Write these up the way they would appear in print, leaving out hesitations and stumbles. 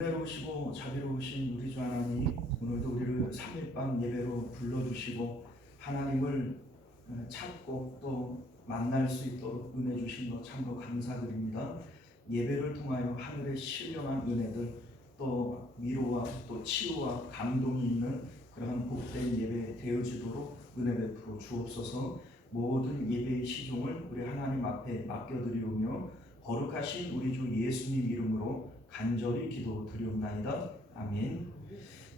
은혜로우시고 자비로우신 우리 주 하나님, 오늘도 우리를 3일밤 예배로 불러주시고 하나님을 찾고 또 만날 수 있도록 은혜 주신 것 참으로 감사드립니다. 예배를 통하여 하늘의 신령한 은혜들, 또 위로와 또 치유와 감동이 있는 그러한 복된 예배 되어지도록 은혜 베풀어 주옵소서. 모든 예배의 시종을 우리 하나님 앞에 맡겨드리오며 거룩하신 우리 주 예수님 이름으로 간절히 기도드리옵나이다. 아멘.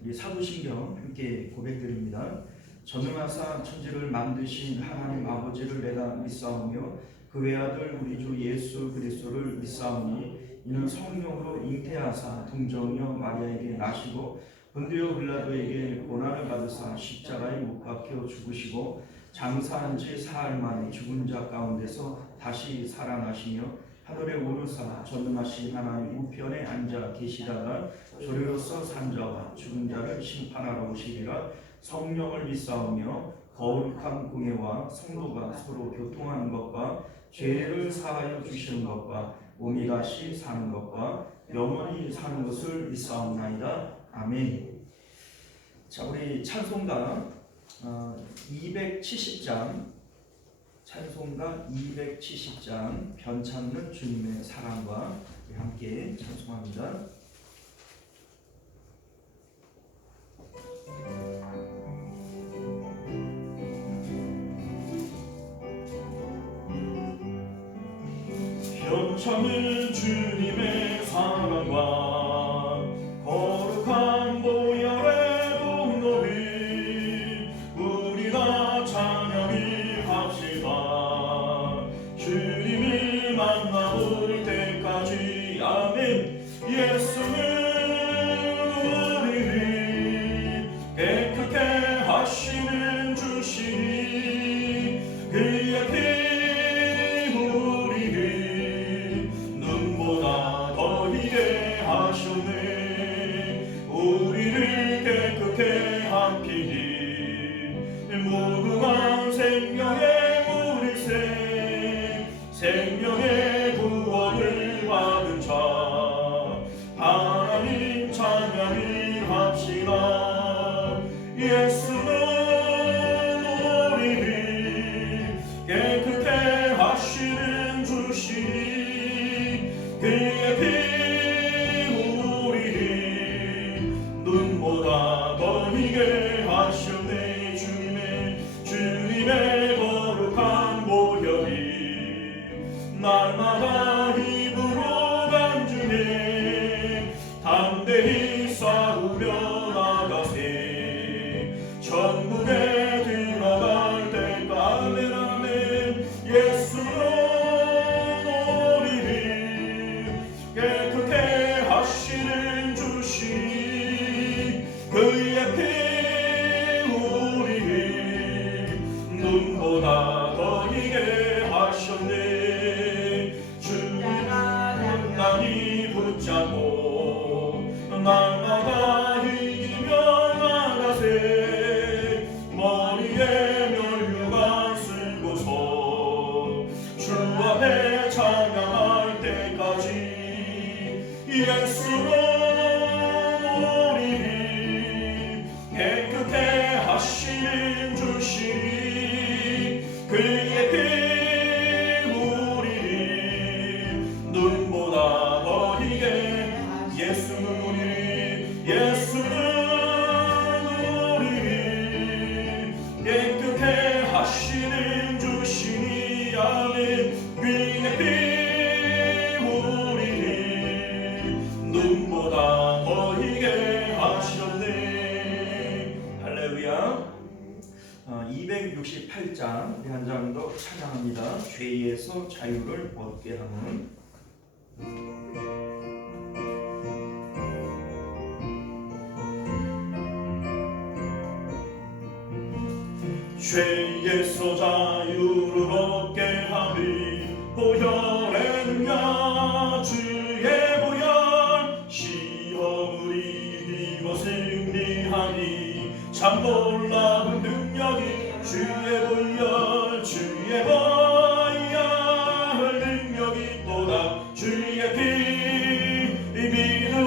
우리 사도신경 함께 고백드립니다. 전능하사 천지를 만드신 하나님 아버지를 내가 믿사오며 그 외아들 우리 주 예수 그리스도를 믿사오니 이는 성령으로 잉태하사 동정녀 마리아에게 나시고 본디오 빌라도에게 고난을 받으사 십자가에 못 박혀 죽으시고 장사한 지 사흘 만에 죽은 자 가운데서 다시 살아나시며 하늘에 오르사 전능하신 하나님 우편에 앉아 계시다가 저리로서 산 자와 죽은 자를 심판하러 오시리라. 성령을 믿사오며 거룩한 공예와 성도가 서로 교통하는 것과 죄를 사하여 주시는 것과 몸이 다시 사는 것과 영원히 사는 것을 믿사옵나이다. 아멘. 자, 우리 찬송가 270장 찬송가 270장 변찮는 주님의 사랑과 함께 찬송합니다. 변찮는 주님의 사랑과 거룩한 보혈의 공로를 우리 다 찬양히 합시다. 주님을 만나볼 때까지 아멘. 예수는 우리를 깨끗게 하시는 주시니 그의 피 우리를 깨끗게 한 피니 무궁한 생명의 물새 생명의 구원을 받은 자 하나님 찬양을 합시다. 예수는 우리를 깨끗게 하시는 주시니 그의 피 눈보다 더 희게 하셨네. 주님의 거룩한 보혈이 날마다 힘으로 간주해 담대히 싸우며 나가세. 천국에 들어갈 때가 아멘 아멘. 예수는 우리를 깨끗게 하시는 주시니 그의 피 우리를 눈보다 더 희게 하셨네. 주님을 단단히 붙잡고 날마다 이기며 나가세. 머리에 면류관 쓸고서 주 앞에 찬양할 때까지 예수는 깨끗게 하시는 주시니 그의 피 우리를 눈보다 더 희게 예수는 우리를 깨끗게 하시는 주시니 아멘. 그의 피 우리를 눈보다 더 희게 하셨네. 268장 우리 한 장 더 찬양합니다. 죄에서 자유를 얻게 하는. 죄에서 자유를 얻게 하리 보혈의 능력 주의 보혈 시험을 이기고 승리하니 참 놀라운 능력이 주의 보혈 능력이 또다 주의 피 믿음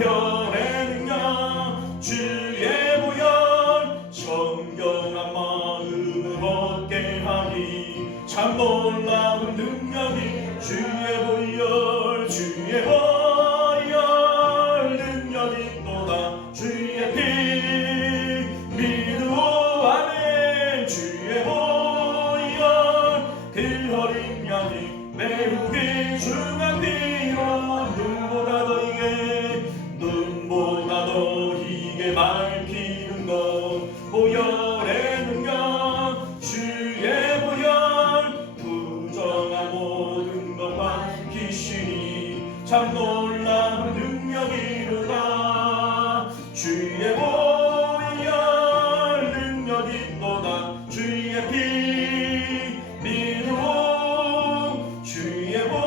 보혈의 능력 주의 보혈 정결한 마음을 얻게 하니 참 놀라운 능력이 주의 보혈 주의 보혈 능력이 있도다 주의 피 믿으오 아멘 주의 보혈 그 어린 양이 매우 귀중한 피로 눈보다 더 이게 밝히는 것 보혈의 능력 주의 보혈 부정한 모든 것 밝히시니 참 놀라운 능력이로다 주의 보혈 능력이 있도다 주의 피 믿으오 주의 보혈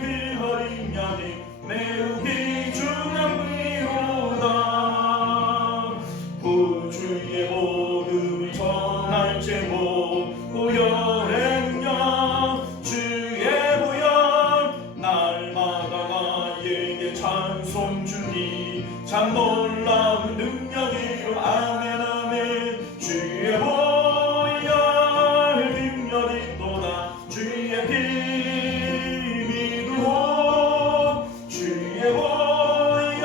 그 어린 양이 매우 귀중한 피로다 구주의 복음을 전할 제목 보혈의 능력 주의 보혈 날마다 나에게 찬송 주니 참 놀라운 능력이로 아멘 아멘 주의 보혈 능력이 또다 주의 피 믿으오 주의 보혈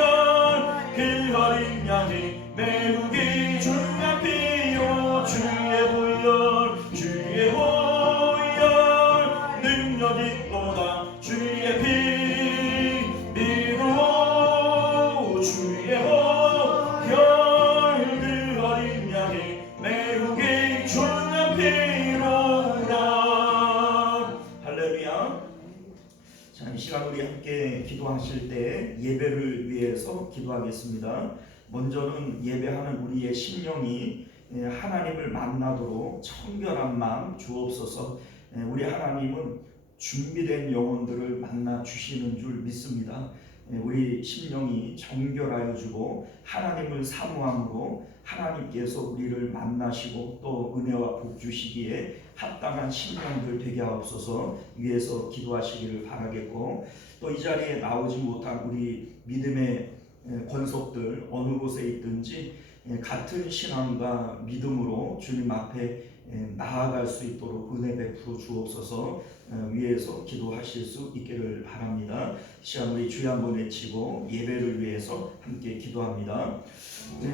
그 어린 양이 매우 귀중한 피요 주의 보혈 능력이 또다 주의 피 믿으오 주의 보혈 그 어린 양이 매우 귀중한 피로다 할렐루야. 자, 이 시간 우리 함께 기도하실 때 예배를 위해서 기도하겠습니다. 먼저는 예배하는 우리의 심령이 하나님을 만나도록 청결한 마음 주옵소서. 우리 하나님은 준비된 영혼들을 만나 주시는 줄 믿습니다. 우리 심령이 정결하여 주고 하나님을 사모함으로 하나님께서 우리를 만나시고 또 은혜와 복 주시기에 합당한 심령들 되게 하옵소서 위해서 기도하시기를 바라겠고, 또 이 자리에 나오지 못한 우리 믿음의 권속들 어느 곳에 있든지 같은 신앙과 믿음으로 주님 앞에 나아갈 수 있도록 은혜 베풀어 주옵소서 위해서 기도하실 수 있기를 바랍니다. 시간 우리 주여 한번 외치고 예배를 위해서 함께 기도합니다.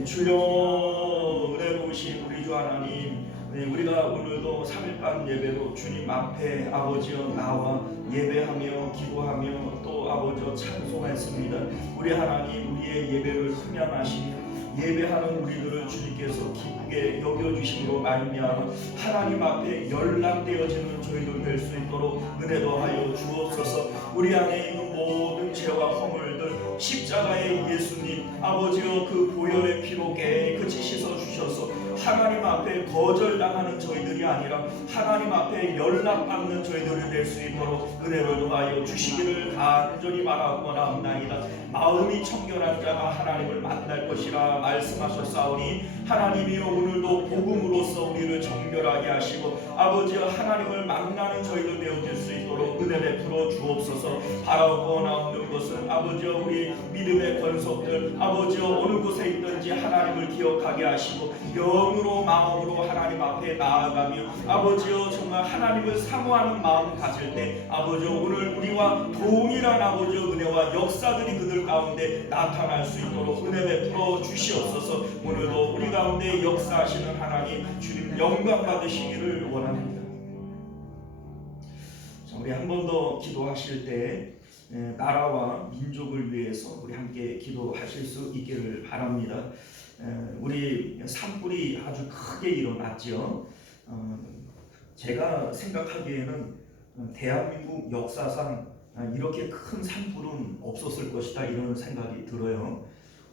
주여 은혜 보신 우리 주 하나님, 우리가 오늘도 3일간 예배로 주님 앞에 아버지여 나와 예배하며 기도하며 또 아버지여 찬송했습니다. 우리 하나님 우리의 예배를 흠양하시며 예배하는 우리들을 주님께서 기쁘게 여겨주심으로 말미암아 하나님 앞에 연락되어지는 저희들 될 수 있도록 은혜 더하여 주옵소서. 우리 안에 있는 모든 죄와 허물들 십자가의 예수님 아버지여 그 보혈의 피로 깨끗이 씻어주셔서 하나님 앞에 거절당하는 저희들이 아니라 하나님 앞에 연락받는 저희들이 될 수 있도록 은혜를 더하여 주시기를 간절히 바라옵나이다. 마음이 청결한 자가 하나님을 만날 것이라 말씀하셨사오니 하나님이여 오늘도 복음으로써 우리를 정결하게 하시고 아버지여 하나님을 만나는 저희들 되어질 수 있도록 은혜 베풀어 주옵소서. 바라옵나오는 것은 아버지여 우리 믿음의 권속들 아버지여 어느 곳에 있든지 하나님을 기억하게 하시고 영으로 마음으로 하나님 앞에 나아가며 아버지여 정말 하나님을 사모하는 마음 가질 때 아버지여 오늘 우리와 동일한 아버지여 은혜와 역사들이 그들 가운데 나타날 수 있도록 은혜 베풀어 주시옵소서. 오늘도 우리 가운데 역사하시는 하나님 주님 영광 받으시기를 원합니다. 자, 우리 한 번 더 기도하실 때 나라와 민족을 위해서 우리 함께 기도하실 수 있기를 바랍니다. 우리 산불이 아주 크게 일어났죠. 제가 생각하기에는 대한민국 역사상 이렇게 큰 산불은 없었을 것이다 이런 생각이 들어요.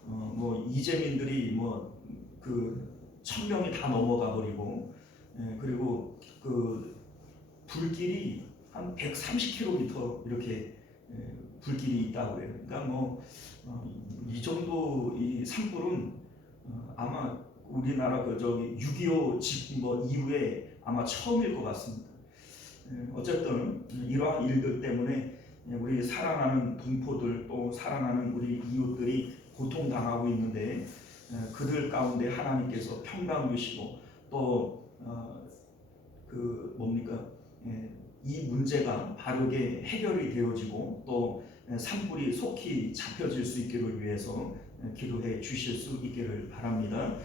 뭐 이재민들이 그 1000명이 다 넘어가 버리고 그리고 그 불길이 한 130km 이렇게 불길이 있다고 해요. 그러니까 이 정도 이 산불은 아마 우리나라 6.25 이후에 아마 처음일 것 같습니다. 어쨌든 이러한 일들 때문에 우리 사랑하는 동포들 또 사랑하는 우리 이웃들이 고통당하고 있는데 그들 가운데 하나님께서 평강 주시고 또 이 문제가 바르게 해결이 되어지고 또 산불이 속히 잡혀질 수 있기를 위해서 기도해 주실 수 있기를 바랍니다.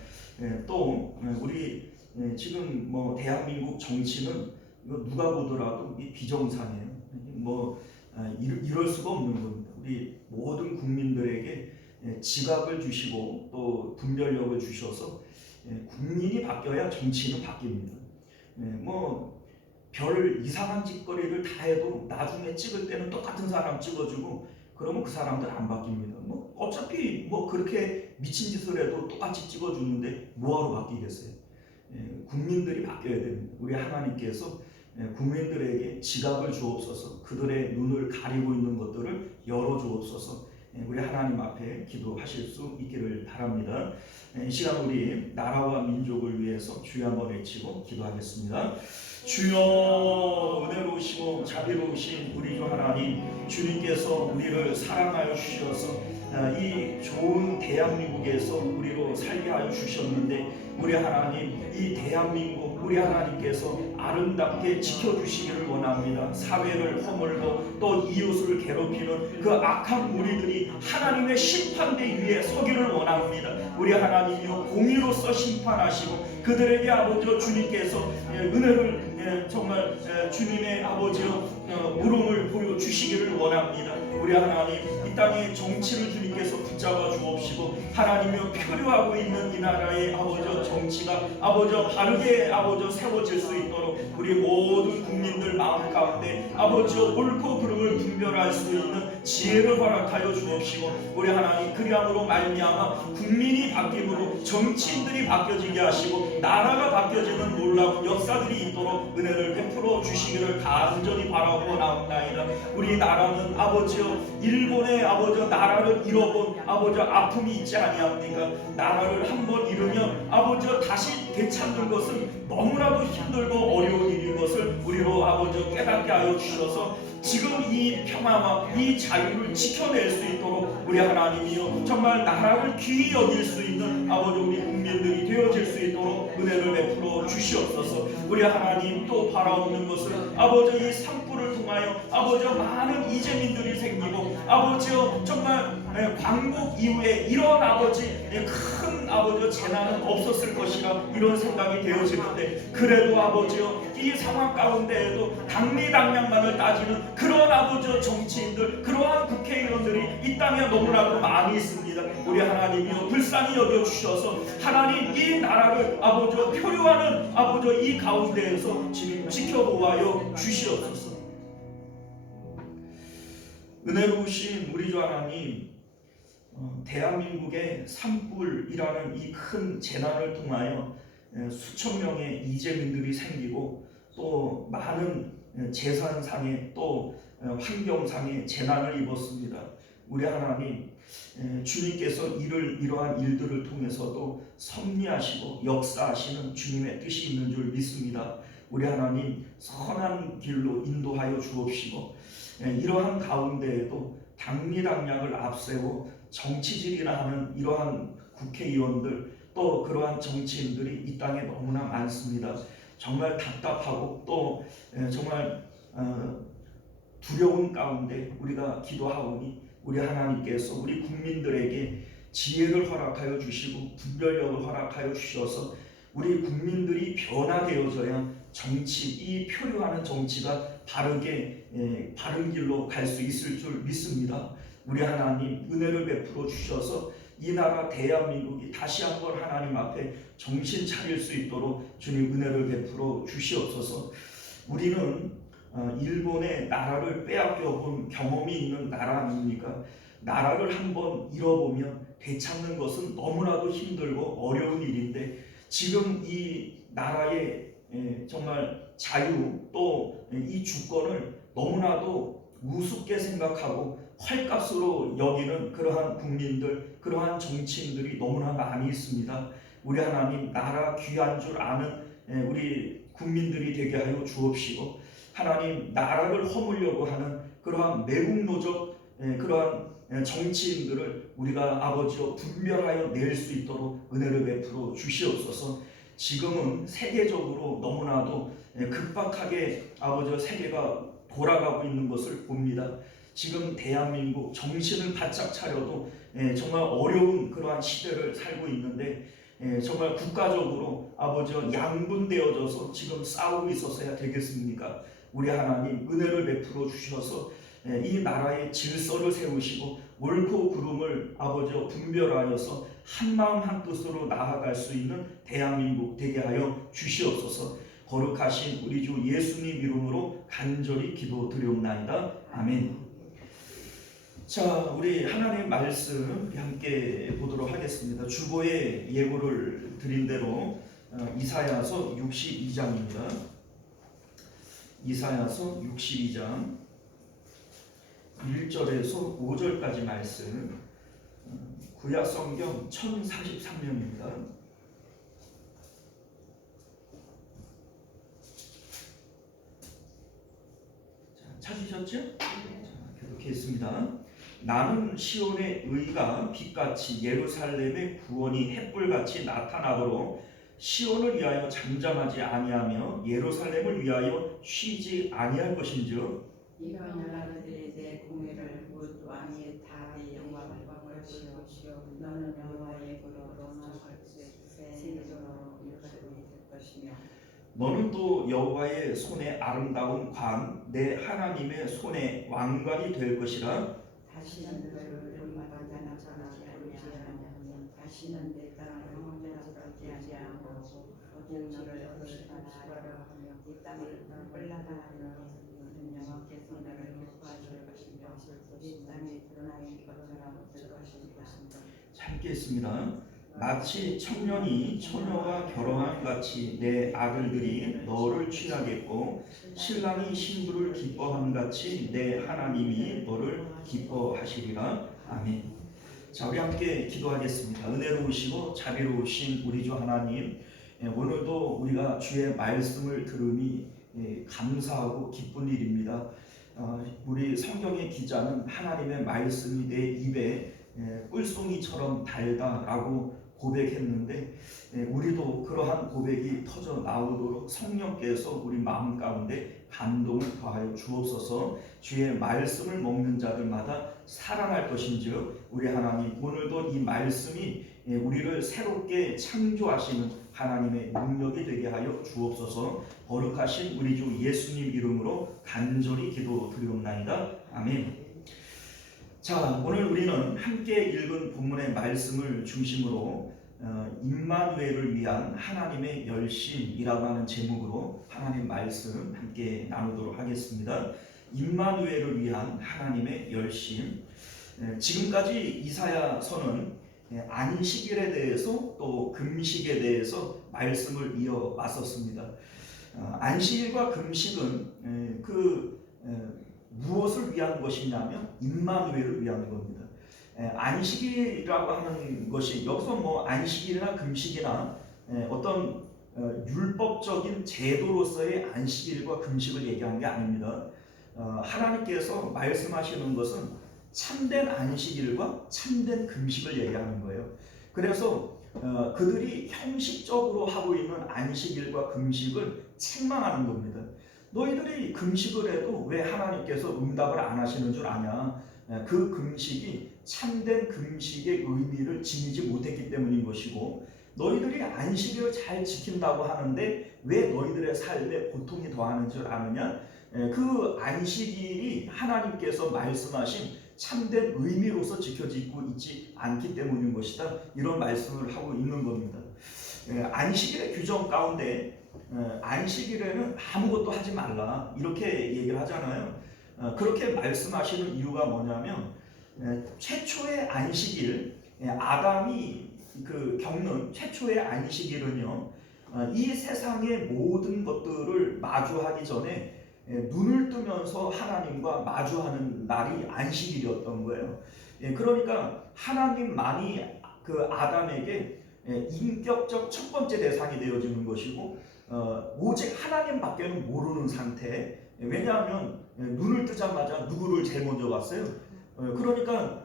또 우리 지금 대한민국 정치는 이거 누가 보더라도 비정상이에요. 이럴 수가 없는 겁니다. 우리 모든 국민들에게 지각을 주시고 또 분별력을 주셔서 국민이 바뀌어야 정치는 바뀝니다. 별 이상한 짓거리를 다 해도 나중에 찍을 때는 똑같은 사람 찍어주고 그러면 그 사람들 안 바뀝니다. 어차피 그렇게 미친 짓을 해도 똑같이 찍어주는데 뭐하러 바뀌겠어요? 국민들이 바뀌어야 됩니다. 우리 하나님께서 국민들에게 지각을 주옵소서, 그들의 눈을 가리고 있는 것들을 열어주옵소서. 우리 하나님 앞에 기도하실 수 있기를 바랍니다. 이 시간 우리 나라와 민족을 위해서 주여 한번 외치고 기도하겠습니다. 주여, 은혜로우시고 자비로우신 우리 주 하나님, 주님께서 우리를 사랑하여 주셔서 이 좋은 대한민국에서 우리로 살게 하여 주셨는데 우리 하나님, 이 대한민국 우리 하나님께서 아름답게 지켜주시기를 원합니다. 사회를 허물고 또 이웃을 괴롭히는 그 악한 무리들이 하나님의 심판대 위에 서기를 원합니다. 우리 하나님이여, 공의로서 심판하시고 그들에게 아버지여 주님께서 은혜를 정말 주님의 아버지여 물음을 보여주시기를 원합니다. 우리 하나님, 이 땅의 정치를 주님께서 붙잡아 주옵시고 하나님이여, 표류하고 있는 이 나라의 아버지여 정치가 아버지여 바르게 아버지여 세워질 수 있도록 우리 모든 국민들 마음 가운데 아버지여 옳고 그름을 분별할 수 있는 지혜를 허락하여 주옵시고 우리 하나님, 그리함으로 말미암아 국민이 바뀜으로 정치인들이 바뀌어지게 하시고 나라가 바뀌어지는 놀라운 역사들이 있도록 은혜를 베풀어 주시기를 간절히 바라고 나옵나이다. 우리 나라는 아버지여 일본의 아버지여 나라를 잃어본 아버지여 아픔이 있지 아니합니까? 나라를 한번 잃으면 아버지여 다시 되찾는 것은 너무나도 힘들고 어려운 일인 것을 우리로 아버지여 깨닫게 하여 주셔서 지금 이 평화와 이 자유를 지켜낼 수 있도록 우리 하나님이여 정말 나라를 귀히 여길 수 있는 아버지 우리 국민들이 되어질 수 있도록 은혜를 베풀어 주시옵소서. 우리 하나님, 또 바라옵는 것은 아버지 이 산불을 통하여 아버지여 많은 이재민들이 생기고 아버지여 정말 광복 이후에 이런 아버지 큰 아버지여 재난은 없었을 것이라 이런 생각이 되어지는데 그래도 아버지여 이 상황 가운데에도 당리당량만을 따지는 그런 아버지여 정치인들, 그러한 국회의원들이 이 땅에 너무나도 많이 있습니다. 우리 하나님이여 불쌍히 여겨주셔서 하나님, 이 나라를 아버지여 표류하는 아버지여 이 가운데에서 지금 지켜보아여 주시옵소서. 은혜로우신 우리 주 하나님, 대한민국의 산불이라는 이 큰 재난을 통하여 수천 명의 이재민들이 생기고 또 많은 재산상의 또 환경상의 재난을 입었습니다. 우리 하나님, 주님께서 이러한 일들을 통해서도 섭리하시고 역사하시는 주님의 뜻이 있는 줄 믿습니다. 우리 하나님, 선한 길로 인도하여 주옵시고 이러한 가운데에도 당리당략을 앞세워 정치질이나 하는 이러한 국회의원들 또 그러한 정치인들이 이 땅에 너무나 많습니다. 정말 답답하고 또 정말 두려운 가운데 우리가 기도하오니 우리 하나님께서 우리 국민들에게 지혜를 허락하여 주시고 분별력을 허락하여 주셔서 우리 국민들이 변화되어져야 정치, 이 표류하는 정치가 바른 길로 갈 수 있을 줄 믿습니다. 우리 하나님, 은혜를 베풀어 주셔서 이 나라 대한민국이 다시 한번 하나님 앞에 정신 차릴 수 있도록 주님 은혜를 베풀어 주시옵소서. 우리는 일본의 나라를 빼앗겨 본 경험이 있는 나라 아닙니까? 나라를 한번 잃어보면 되찾는 것은 너무나도 힘들고 어려운 일인데 지금 이 나라의 정말 자유 또 이 주권을 너무나도 우습게 생각하고 헐값으로 여기는 그러한 국민들, 그러한 정치인들이 너무나 많이 있습니다. 우리 하나님, 나라 귀한 줄 아는 우리 국민들이 되게 하여 주옵시고 하나님, 나라를 허물려고 하는 그 그러한 매국노적 그러한 정치인들을 우리가 아버지로 분별하여 낼 수 있도록 은혜를 베풀어 주시옵소서. 지금은 세계적으로 너무나도 급박하게 아버지 세계가 돌아가고 있는 것을 봅니다. 지금 대한민국 정신을 바짝 차려도 정말 어려운 그러한 시대를 살고 있는데 정말 국가적으로 아버지와 양분되어져서 지금 싸우고 있어서야 되겠습니까? 우리 하나님 은혜를 베풀어 주셔서 이 나라의 질서를 세우시고 옳고 그름을 아버지와 분별하여서 한마음 한뜻으로 나아갈 수 있는 대한민국 되게 하여 주시옵소서. 거룩하신 우리 주 예수님 이름으로 간절히 기도드리옵나이다. 아멘. 자, 우리 하나님의 말씀 함께 보도록 하겠습니다. 주보에 예고를 드린 대로 이사야서 62장입니다. 이사야서 62장 1절에서 5절까지 말씀, 구약성경 1043면입니다. 찾으셨죠? 자, 계속했습니다. 나는 시온의 의가 빛같이 예루살렘의 구원이 햇불같이 나타나도록 시온을 위하여 잠잠하지 아니하며 예루살렘을 위하여 쉬지 아니할 것인즉 이런 나라들이 내 공의를 묻 왕의 다의 영광을 걸시옵시오. 너는 여호와의 그로로 나설지 세계적으로 일컬음이 될 것이며 너는 또 여호와의 손에 아름다운 관, 내 하나님의 손에 왕관이 될 것이라. 다시는 너를 용마다 나타나지 아니하며 다시는 내 땅을 황폐하지 하지 않고 오직 너를 거룩하라 하며 이 땅을 뿔나다 하며 여호와께서 너를 기뻐하실 것이며 이 땅이 드러나는 것처럼 될 것입니다. 함께 있습니다. 마치 청년이 처녀와 결혼한 같이 내 아들들이 너를 취하겠고 신랑이 신부를 기뻐함 같이 내 하나님이 너를 기뻐하시리라. 아멘. 자, 우리 함께 기도하겠습니다. 은혜로우시고 자비로우신 우리 주 하나님, 오늘도 우리가 주의 말씀을 들으니 감사하고 기쁜 일입니다. 우리 성경의 기자는 하나님의 말씀이 내 입에 꿀송이처럼 달다라고 고백했는데 우리도 그러한 고백이 터져 나오도록 성령께서 우리 마음 가운데 감동을 더하여 주옵소서. 주의 말씀을 먹는 자들마다 살아날 것인즉 우리 하나님 오늘도 이 말씀이 우리를 새롭게 창조하시는 하나님의 능력이 되게 하여 주옵소서. 거룩하신 우리 주 예수님 이름으로 간절히 기도드리옵나이다. 아멘. 자, 오늘 우리는 함께 읽은 본문의 말씀을 중심으로 임마누엘을 위한 하나님의 열심이라고 하는 제목으로 하나님 말씀 함께 나누도록 하겠습니다. 임마누엘을 위한 하나님의 열심. 지금까지 이사야서는 안식일에 대해서 또 금식에 대해서 말씀을 이어왔었습니다. 안식일과 금식은 무엇을 위한 것이냐면 임마누엘을 위한 겁니다. 안식이라고 하는 것이 여기서 뭐 안식일이나 금식이나 어떤 율법적인 제도로서의 안식일과 금식을 얘기하는 게 아닙니다. 하나님께서 말씀하시는 것은 참된 안식일과 참된 금식을 얘기하는 거예요. 그래서 그들이 형식적으로 하고 있는 안식일과 금식을 책망하는 겁니다. 너희들이 금식을 해도 왜 하나님께서 응답을 안 하시는 줄 아냐? 그 금식이 참된 금식의 의미를 지니지 못했기 때문인 것이고, 너희들이 안식일을 잘 지킨다고 하는데 왜 너희들의 삶에 고통이 더하는 줄 아느냐? 그 안식일이 하나님께서 말씀하신 참된 의미로서 지켜지고 있지 않기 때문인 것이다. 이런 말씀을 하고 있는 겁니다. 안식일의 규정 가운데 안식일에는 아무것도 하지 말라 이렇게 얘기를 하잖아요. 그렇게 말씀하시는 이유가 뭐냐면 최초의 안식일, 아담이 겪는 최초의 안식일은요, 이 세상의 모든 것들을 마주하기 전에 눈을 뜨면서 하나님과 마주하는 날이 안식일이었던 거예요. 그러니까 하나님만이 그 아담에게 인격적 첫 번째 대상이 되어지는 것이고, 오직 하나님밖에는 모르는 상태. 왜냐하면 눈을 뜨자마자 누구를 제일 먼저 봤어요? 그러니까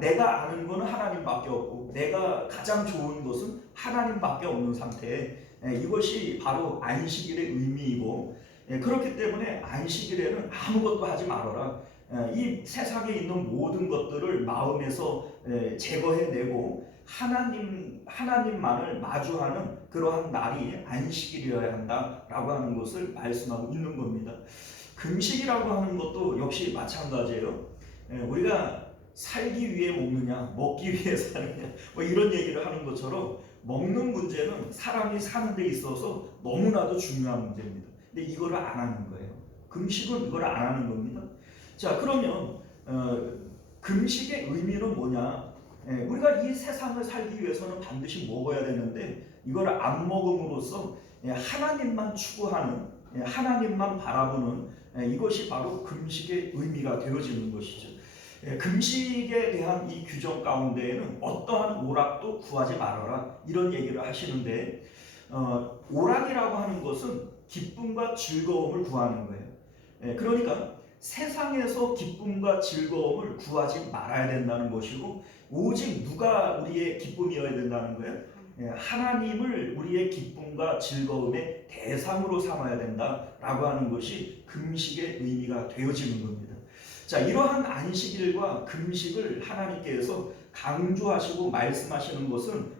내가 아는 거는 하나님밖에 없고 내가 가장 좋은 것은 하나님밖에 없는 상태. 이것이 바로 안식일의 의미이고, 그렇기 때문에 안식일에는 아무것도 하지 말아라. 이 세상에 있는 모든 것들을 마음에서 제거해내고 하나님만을 마주하는 그러한 날이 안식일이어야 한다라고 하는 것을 말씀하고 있는 겁니다. 금식이라고 하는 것도 역시 마찬가지예요. 우리가 살기 위해 먹느냐, 먹기 위해 사느냐, 뭐 이런 얘기를 하는 것처럼 먹는 문제는 사람이 사는 데 있어서 너무나도 중요한 문제입니다. 근데 이거를 안 하는 거예요. 금식은 이걸 안 하는 겁니다. 자, 그러면 금식의 의미는 뭐냐? 우리가 이 세상을 살기 위해서는 반드시 먹어야 되는데 이걸 안 먹음으로써 하나님만 추구하는, 하나님만 바라보는 이것이 바로 금식의 의미가 되어지는 것이죠. 금식에 대한 이 규정 가운데에는 어떠한 오락도 구하지 말아라 이런 얘기를 하시는데, 오락이라고 하는 것은 기쁨과 즐거움을 구하는 거예요. 그러니까 세상에서 기쁨과 즐거움을 구하지 말아야 된다는 것이고, 오직 누가 우리의 기쁨이어야 된다는 거예요? 하나님을 우리의 기쁨과 즐거움의 대상으로 삼아야 된다라고 하는 것이 금식의 의미가 되어지는 겁니다. 자, 이러한 안식일과 금식을 하나님께서 강조하시고 말씀하시는 것은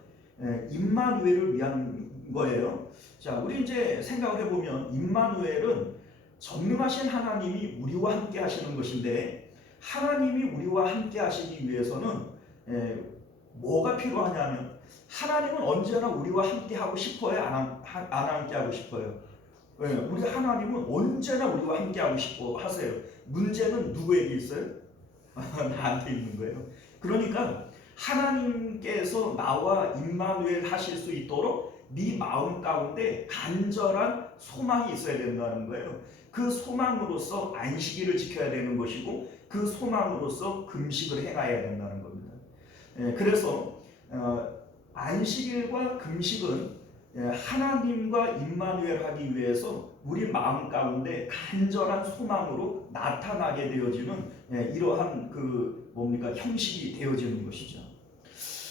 임마누엘을 위한 거예요. 자, 우리 이제 생각을 해보면 임마누엘은 전능하신 하나님이 우리와 함께 하시는 것인데, 하나님이 우리와 함께 하시기 위해서는 뭐가 필요하냐면 하나님은 언제나 우리와 함께 하고 싶어요? 안 함께 하고 싶어요? 우리 하나님은 언제나 우리와 함께 하고 싶어 하세요. 문제는 누구에게 있어요? 나한테 있는 거예요. 그러니까 하나님께서 나와 임마누엘 하실 수 있도록 네 마음 가운데 간절한 소망이 있어야 된다는 거예요. 그 소망으로서 안식일을 지켜야 되는 것이고, 그 소망으로서 금식을 행해야 된다는 겁니다. 그래서 안식일과 금식은 하나님과 임마누엘 하기 위해서 우리 마음 가운데 간절한 소망으로 나타나게 되어지는 이러한 형식이 되어지는 것이죠.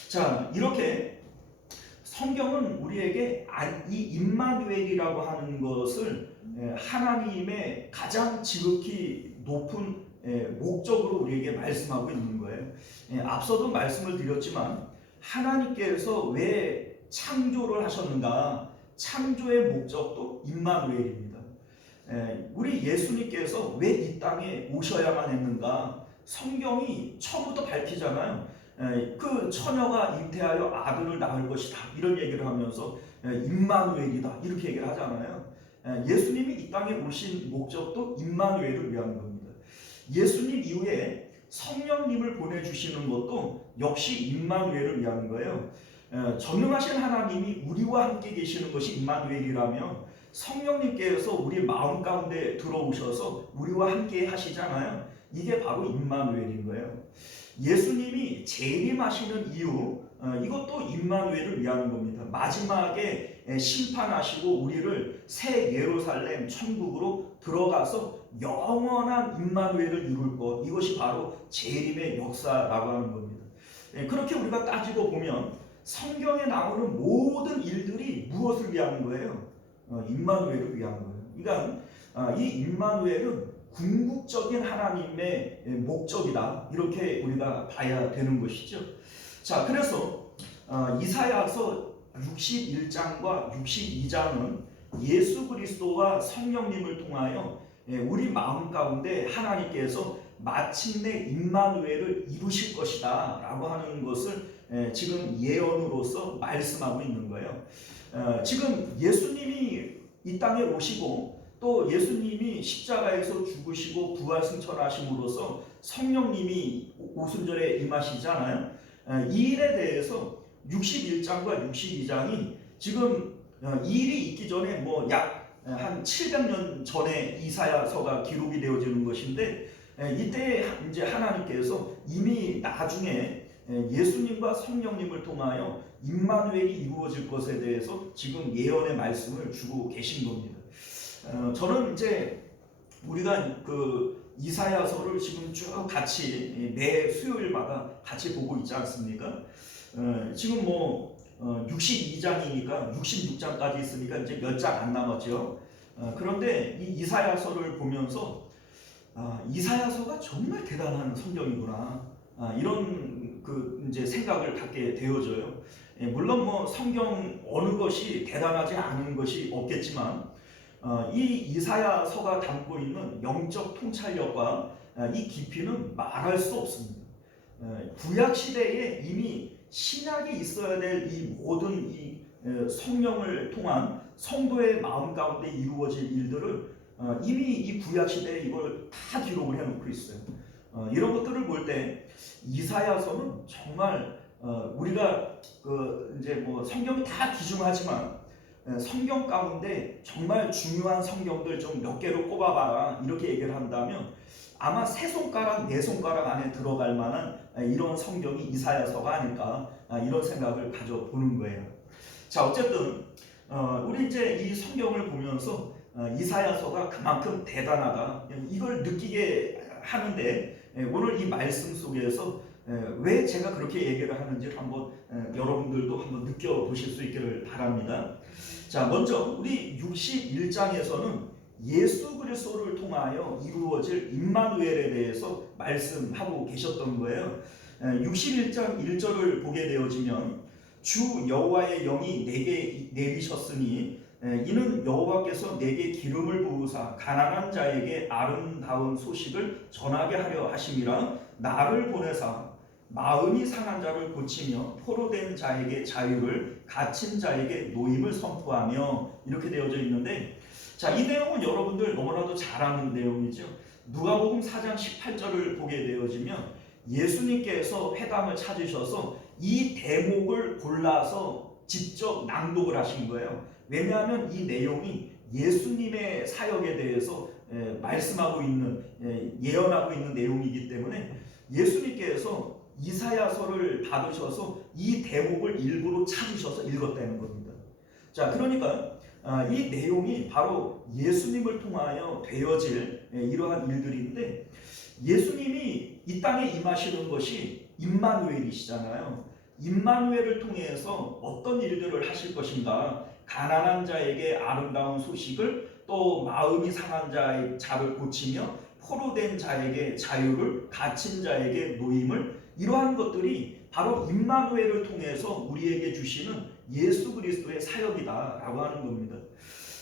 자, 이렇게 성경은 우리에게 이 임마누엘이라고 하는 것을 하나님의 가장 지극히 높은 목적으로 우리에게 말씀하고 있는 거예요. 앞서도 말씀을 드렸지만 하나님께서 왜 창조를 하셨는가? 창조의 목적도 임마누엘입니다. 우리 예수님께서 왜 이 땅에 오셔야만 했는가? 성경이 처음부터 밝히잖아요. 그 처녀가 잉태하여 아들을 낳을 것이다 이런 얘기를 하면서 임마누엘이다 이렇게 얘기를 하잖아요. 예수님이 이 땅에 오신 목적도 임마누엘을 위한 겁니다. 예수님 이후에 성령님을 보내주시는 것도 역시 임마누엘을 위한 거예요. 전능하신 하나님이 우리와 함께 계시는 것이 임마누엘이라면 성령님께서 우리 마음 가운데 들어오셔서 우리와 함께 하시잖아요. 이게 바로 임마누엘인 거예요. 예수님이 재림하시는 이유, 이것도 임마누엘을 위한 겁니다. 마지막에 심판하시고 우리를 새 예루살렘 천국으로 들어가서 영원한 임마누엘을 이룰 것, 이것이 바로 재림의 역사라고 하는 겁니다. 그렇게 우리가 따지고 보면 성경에 나오는 모든 일들이 무엇을 위한 거예요? 임마누엘을 위한 거예요. 그러니까 이 임마누엘은 궁극적인 하나님의 목적이다 이렇게 우리가 봐야 되는 것이죠. 자, 그래서 이사야서 61장과 62장은 예수 그리스도와 성령님을 통하여 우리 마음 가운데 하나님께서 마침내 임마누엘을 이루실 것이다 라고 하는 것을 지금 예언으로서 말씀하고 있는 거예요. 지금 예수님이 이 땅에 오시고 또 예수님이 십자가에서 죽으시고 부활 승천하심으로써 성령님이 오순절에 임하시잖아요. 이 일에 대해서 61장과 62장이 지금 이 일이 있기 전에 약 한 700년 전에 이사야서가 기록이 되어지는 것인데, 이때 이제 하나님께서 이미 나중에 예수님과 성령님을 통하여 임마누엘이 이루어질 것에 대해서 지금 예언의 말씀을 주고 계신 겁니다. 저는 이제 우리가 이사야서를 지금 쭉 같이 매 수요일마다 같이 보고 있지 않습니까? 지금 62장이니까 66장까지 있으니까 이제 몇 장 안 남았죠. 그런데 이 이사야서를 보면서 이사야서가 정말 대단한 성경이구나, 이런 이제 생각을 갖게 되어져요. 물론 성경 어느 것이 대단하지 않은 것이 없겠지만 이 이사야서가 담고 있는 영적 통찰력과 이 깊이는 말할 수 없습니다. 구약 시대에 이미 신약이 있어야 될 이 모든 이 성령을 통한 성도의 마음 가운데 이루어질 일들을 이미 이 구약 시대에 이걸 다 기록을 해놓고 있어요. 이런 것들을 볼 때 이사야서는 정말 우리가 이제 성경이 다 귀중하지만 성경 가운데 정말 중요한 성경들 좀 몇 개로 꼽아봐라 이렇게 얘기를 한다면 아마 세 손가락 네 손가락 안에 들어갈 만한 이런 성경이 이사야서가 아닐까, 이런 생각을 가져보는 거예요. 자, 어쨌든 우리 이제 이 성경을 보면서 이사야서가 그만큼 대단하다 이걸 느끼게 하는데, 오늘 이 말씀 속에서 왜 제가 그렇게 얘기를 하는지 한번 여러분들도 한번 느껴보실 수 있기를 바랍니다. 자, 먼저 우리 61장에서는 예수 그리스도를 통하여 이루어질 임마누엘에 대해서 말씀하고 계셨던 거예요. 61장 1절을 보게 되어지면 주 여호와의 영이 내게 내리셨으니 이는 여호와께서 내게 기름을 부으사 가난한 자에게 아름다운 소식을 전하게 하려 하심이라. 나를 보내사 마음이 상한 자를 고치며 포로된 자에게 자유를, 갇힌 자에게 노임을 선포하며, 이렇게 되어져 있는데, 자, 이 내용은 여러분들 너무나도 잘 아는 내용이죠. 누가복음 4장 18절을 보게 되어지면 예수님께서 회당을 찾으셔서 이 대목을 골라서 직접 낭독을 하신 거예요. 왜냐하면 이 내용이 예수님의 사역에 대해서 말씀하고 있는, 예언하고 있는 내용이기 때문에 예수님께서 이사야서를 받으셔서 이 대목을 일부러 찾으셔서 읽었다는 겁니다. 자, 그러니까 이 내용이 바로 예수님을 통하여 되어질 이러한 일들인데, 예수님이 이 땅에 임하시는 것이 임마누엘이시잖아요. 임마누엘을 통해서 어떤 일들을 하실 것인가, 가난한 자에게 아름다운 소식을, 또 마음이 상한 자를 고치며 포로된 자에게 자유를, 갇힌 자에게 노임을, 이러한 것들이 바로 임마누엘을 통해서 우리에게 주시는 예수 그리스도의 사역이다라고 하는 겁니다.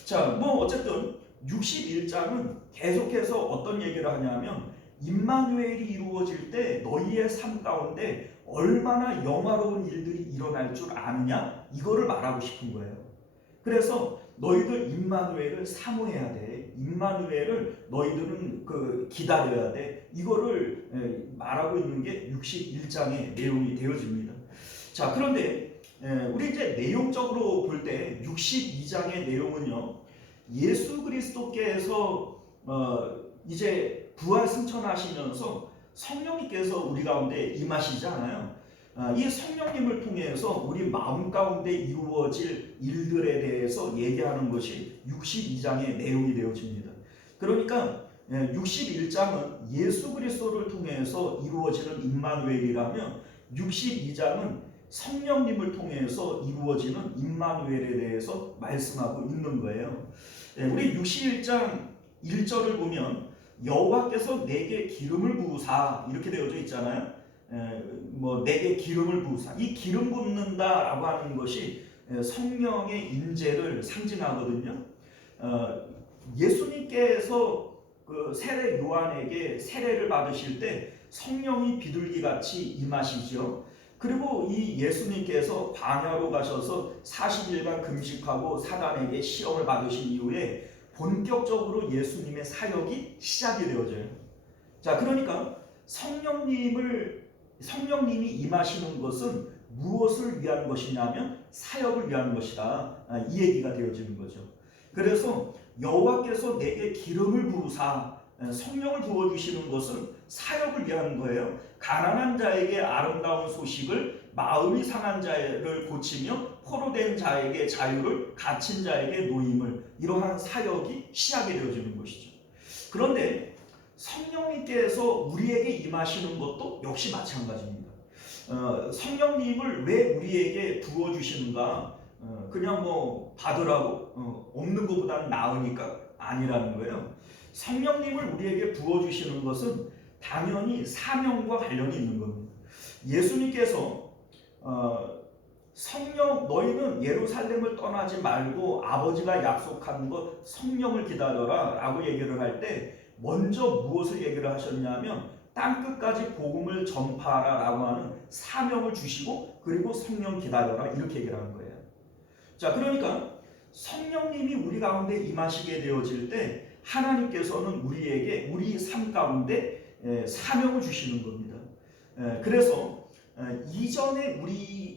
자, 어쨌든 61장은 계속해서 어떤 얘기를 하냐면 임마누엘이 이루어질 때 너희의 삶 가운데 얼마나 영화로운 일들이 일어날 줄 아느냐, 이거를 말하고 싶은 거예요. 그래서 너희들 임마누엘을 사모해야 돼. 임마누엘을 너희들은 기다려야 돼. 이거를 말하고 있는 게 61장의 내용이 되어집니다. 자, 그런데 우리 이제 내용적으로 볼 때 62장의 내용은요, 예수 그리스도께서 이제 부활 승천하시면서 성령님께서 우리 가운데 임하시잖아요. 이 성령님을 통해서 우리 마음 가운데 이루어질 일들에 대해서 얘기하는 것이 62장의 내용이 되어집니다. 그러니까 61장은 예수 그리스도를 통해서 이루어지는 임마누엘이라면 62장은 성령님을 통해서 이루어지는 임마누엘에 대해서 말씀하고 있는 거예요. 우리 61장 1절을 보면 여호와께서 내게 기름을 부으사, 이렇게 되어져 있잖아요. 내게 기름을 부으사, 이 기름 붓는다라고 하는 것이 성령의 임재를 상징하거든요. 예수님께서 세례 요한에게 세례를 받으실 때 성령이 비둘기같이 임하시죠. 그리고 이 예수님께서 광야로 가셔서 40일간 금식하고 사단에게 시험을 받으신 이후에 본격적으로 예수님의 사역이 시작이 되어져요. 자, 그러니까 성령님이 임하시는 것은 무엇을 위한 것이냐면 사역을 위한 것이다, 이 얘기가 되어지는 거죠. 그래서 여호와께서 내게 기름을 부으사, 성령을 부어주시는 것은 사역을 위한 거예요. 가난한 자에게 아름다운 소식을, 마음이 상한 자를 고치며 포로된 자에게 자유를, 갇힌 자에게 노임을, 이러한 사역이 시작이 되어지는 것이죠. 그런데 성령님께서 우리에게 임하시는 것도 역시 마찬가지입니다. 성령님을 왜 우리에게 부어주시는가? 그냥 뭐 받으라고 없는 것보다는 나으니까 아니라는 거예요. 성령님을 우리에게 부어주시는 것은 당연히 사명과 관련이 있는 겁니다. 예수님께서 성령 너희는 예루살렘을 떠나지 말고 아버지가 약속한 것 성령을 기다려라 라고 얘기를 할 때 먼저 무엇을 얘기를 하셨냐면 땅끝까지 복음을 전파하라 라고 하는 사명을 주시고 그리고 성령 기다려라 이렇게 얘기를 하는 거예요. 자, 그러니까 성령님이 우리 가운데 임하시게 되어질 때 하나님께서는 우리에게 우리 삶 가운데 사명을 주시는 겁니다. 그래서 이전에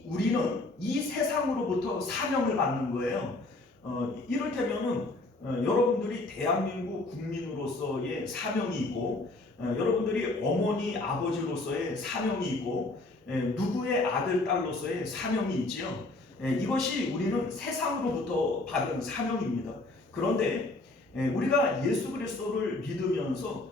우리는 이 세상으로부터 사명을 받는 거예요. 이를테면은 여러분들이 대한민국 국민으로서의 사명이 있고 여러분들이 어머니 아버지로서의 사명이 있고 누구의 아들 딸로서의 사명이 있지요. 이것이 우리는 세상으로부터 받은 사명입니다. 그런데 우리가 예수 그리스도를 믿으면서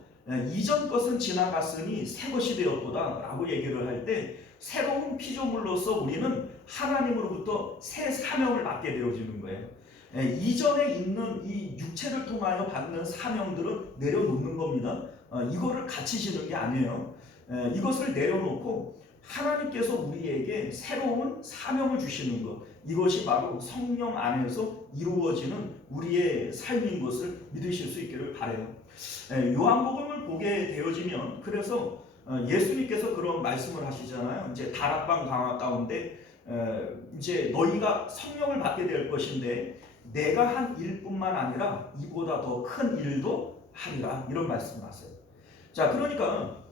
이전 것은 지나갔으니 새 것이 되었도다 라고 얘기를 할 때 새로운 피조물로서 우리는 하나님으로부터 새 사명을 받게 되어지는 거예요. 이전에 있는 이 육체를 통하여 받는 사명들은 내려놓는 겁니다. 이거를 갖추시는 게 아니에요. 이것을 내려놓고 하나님께서 우리에게 새로운 사명을 주시는 것, 이것이 바로 성령 안에서 이루어지는 우리의 삶인 것을 믿으실 수 있기를 바라요. 요한복음을 보게 되어지면 그래서 예수님께서 그런 말씀을 하시잖아요. 이제 다락방 강화 가운데 이제 너희가 성령을 받게 될 것인데 내가 한 일뿐만 아니라 이보다 더 큰 일도 하리라 이런 말씀을 하세요. 자, 그러니까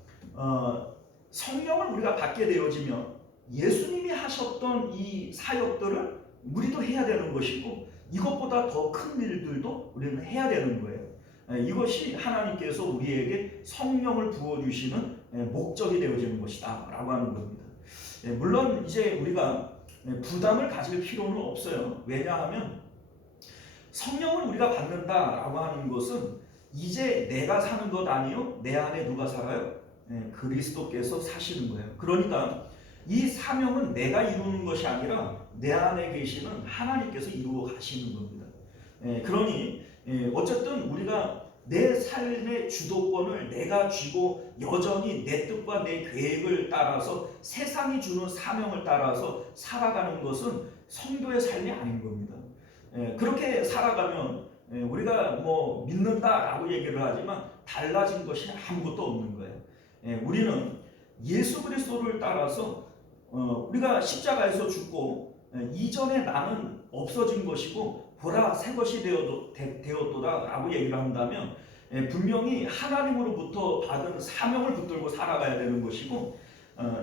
성령을 우리가 받게 되어지면 예수님이 하셨던 이 사역들을 우리도 해야 되는 것이고 이것보다 더 큰 일들도 우리는 해야 되는 거예요. 이것이 하나님께서 우리에게 성령을 부어주시는 목적이 되어지는 것이다 라고 하는 겁니다. 물론 이제 우리가 부담을 가질 필요는 없어요. 왜냐하면 성령을 우리가 받는다라고 하는 것은 이제 내가 사는 것 아니요 내 안에 누가 살아요? 그리스도께서 사시는 거예요. 그러니까 이 사명은 내가 이루는 것이 아니라 내 안에 계시는 하나님께서 이루어 가시는 겁니다. 그러니 어쨌든 우리가 내 삶의 주도권을 내가 쥐고 여전히 내 뜻과 내 계획을 따라서 세상이 주는 사명을 따라서 살아가는 것은 성도의 삶이 아닌 겁니다. 그렇게 살아가면 우리가 뭐 믿는다라고 얘기를 하지만 달라진 것이 아무것도 없는 거예요. 우리는 예수 그리스도를 따라서 우리가 십자가에서 죽고 이전에 나는 없어진 것이고 보라 새 것이 되었도다 라고 얘기를 한다면 분명히 하나님으로부터 받은 사명을 붙들고 살아가야 되는 것이고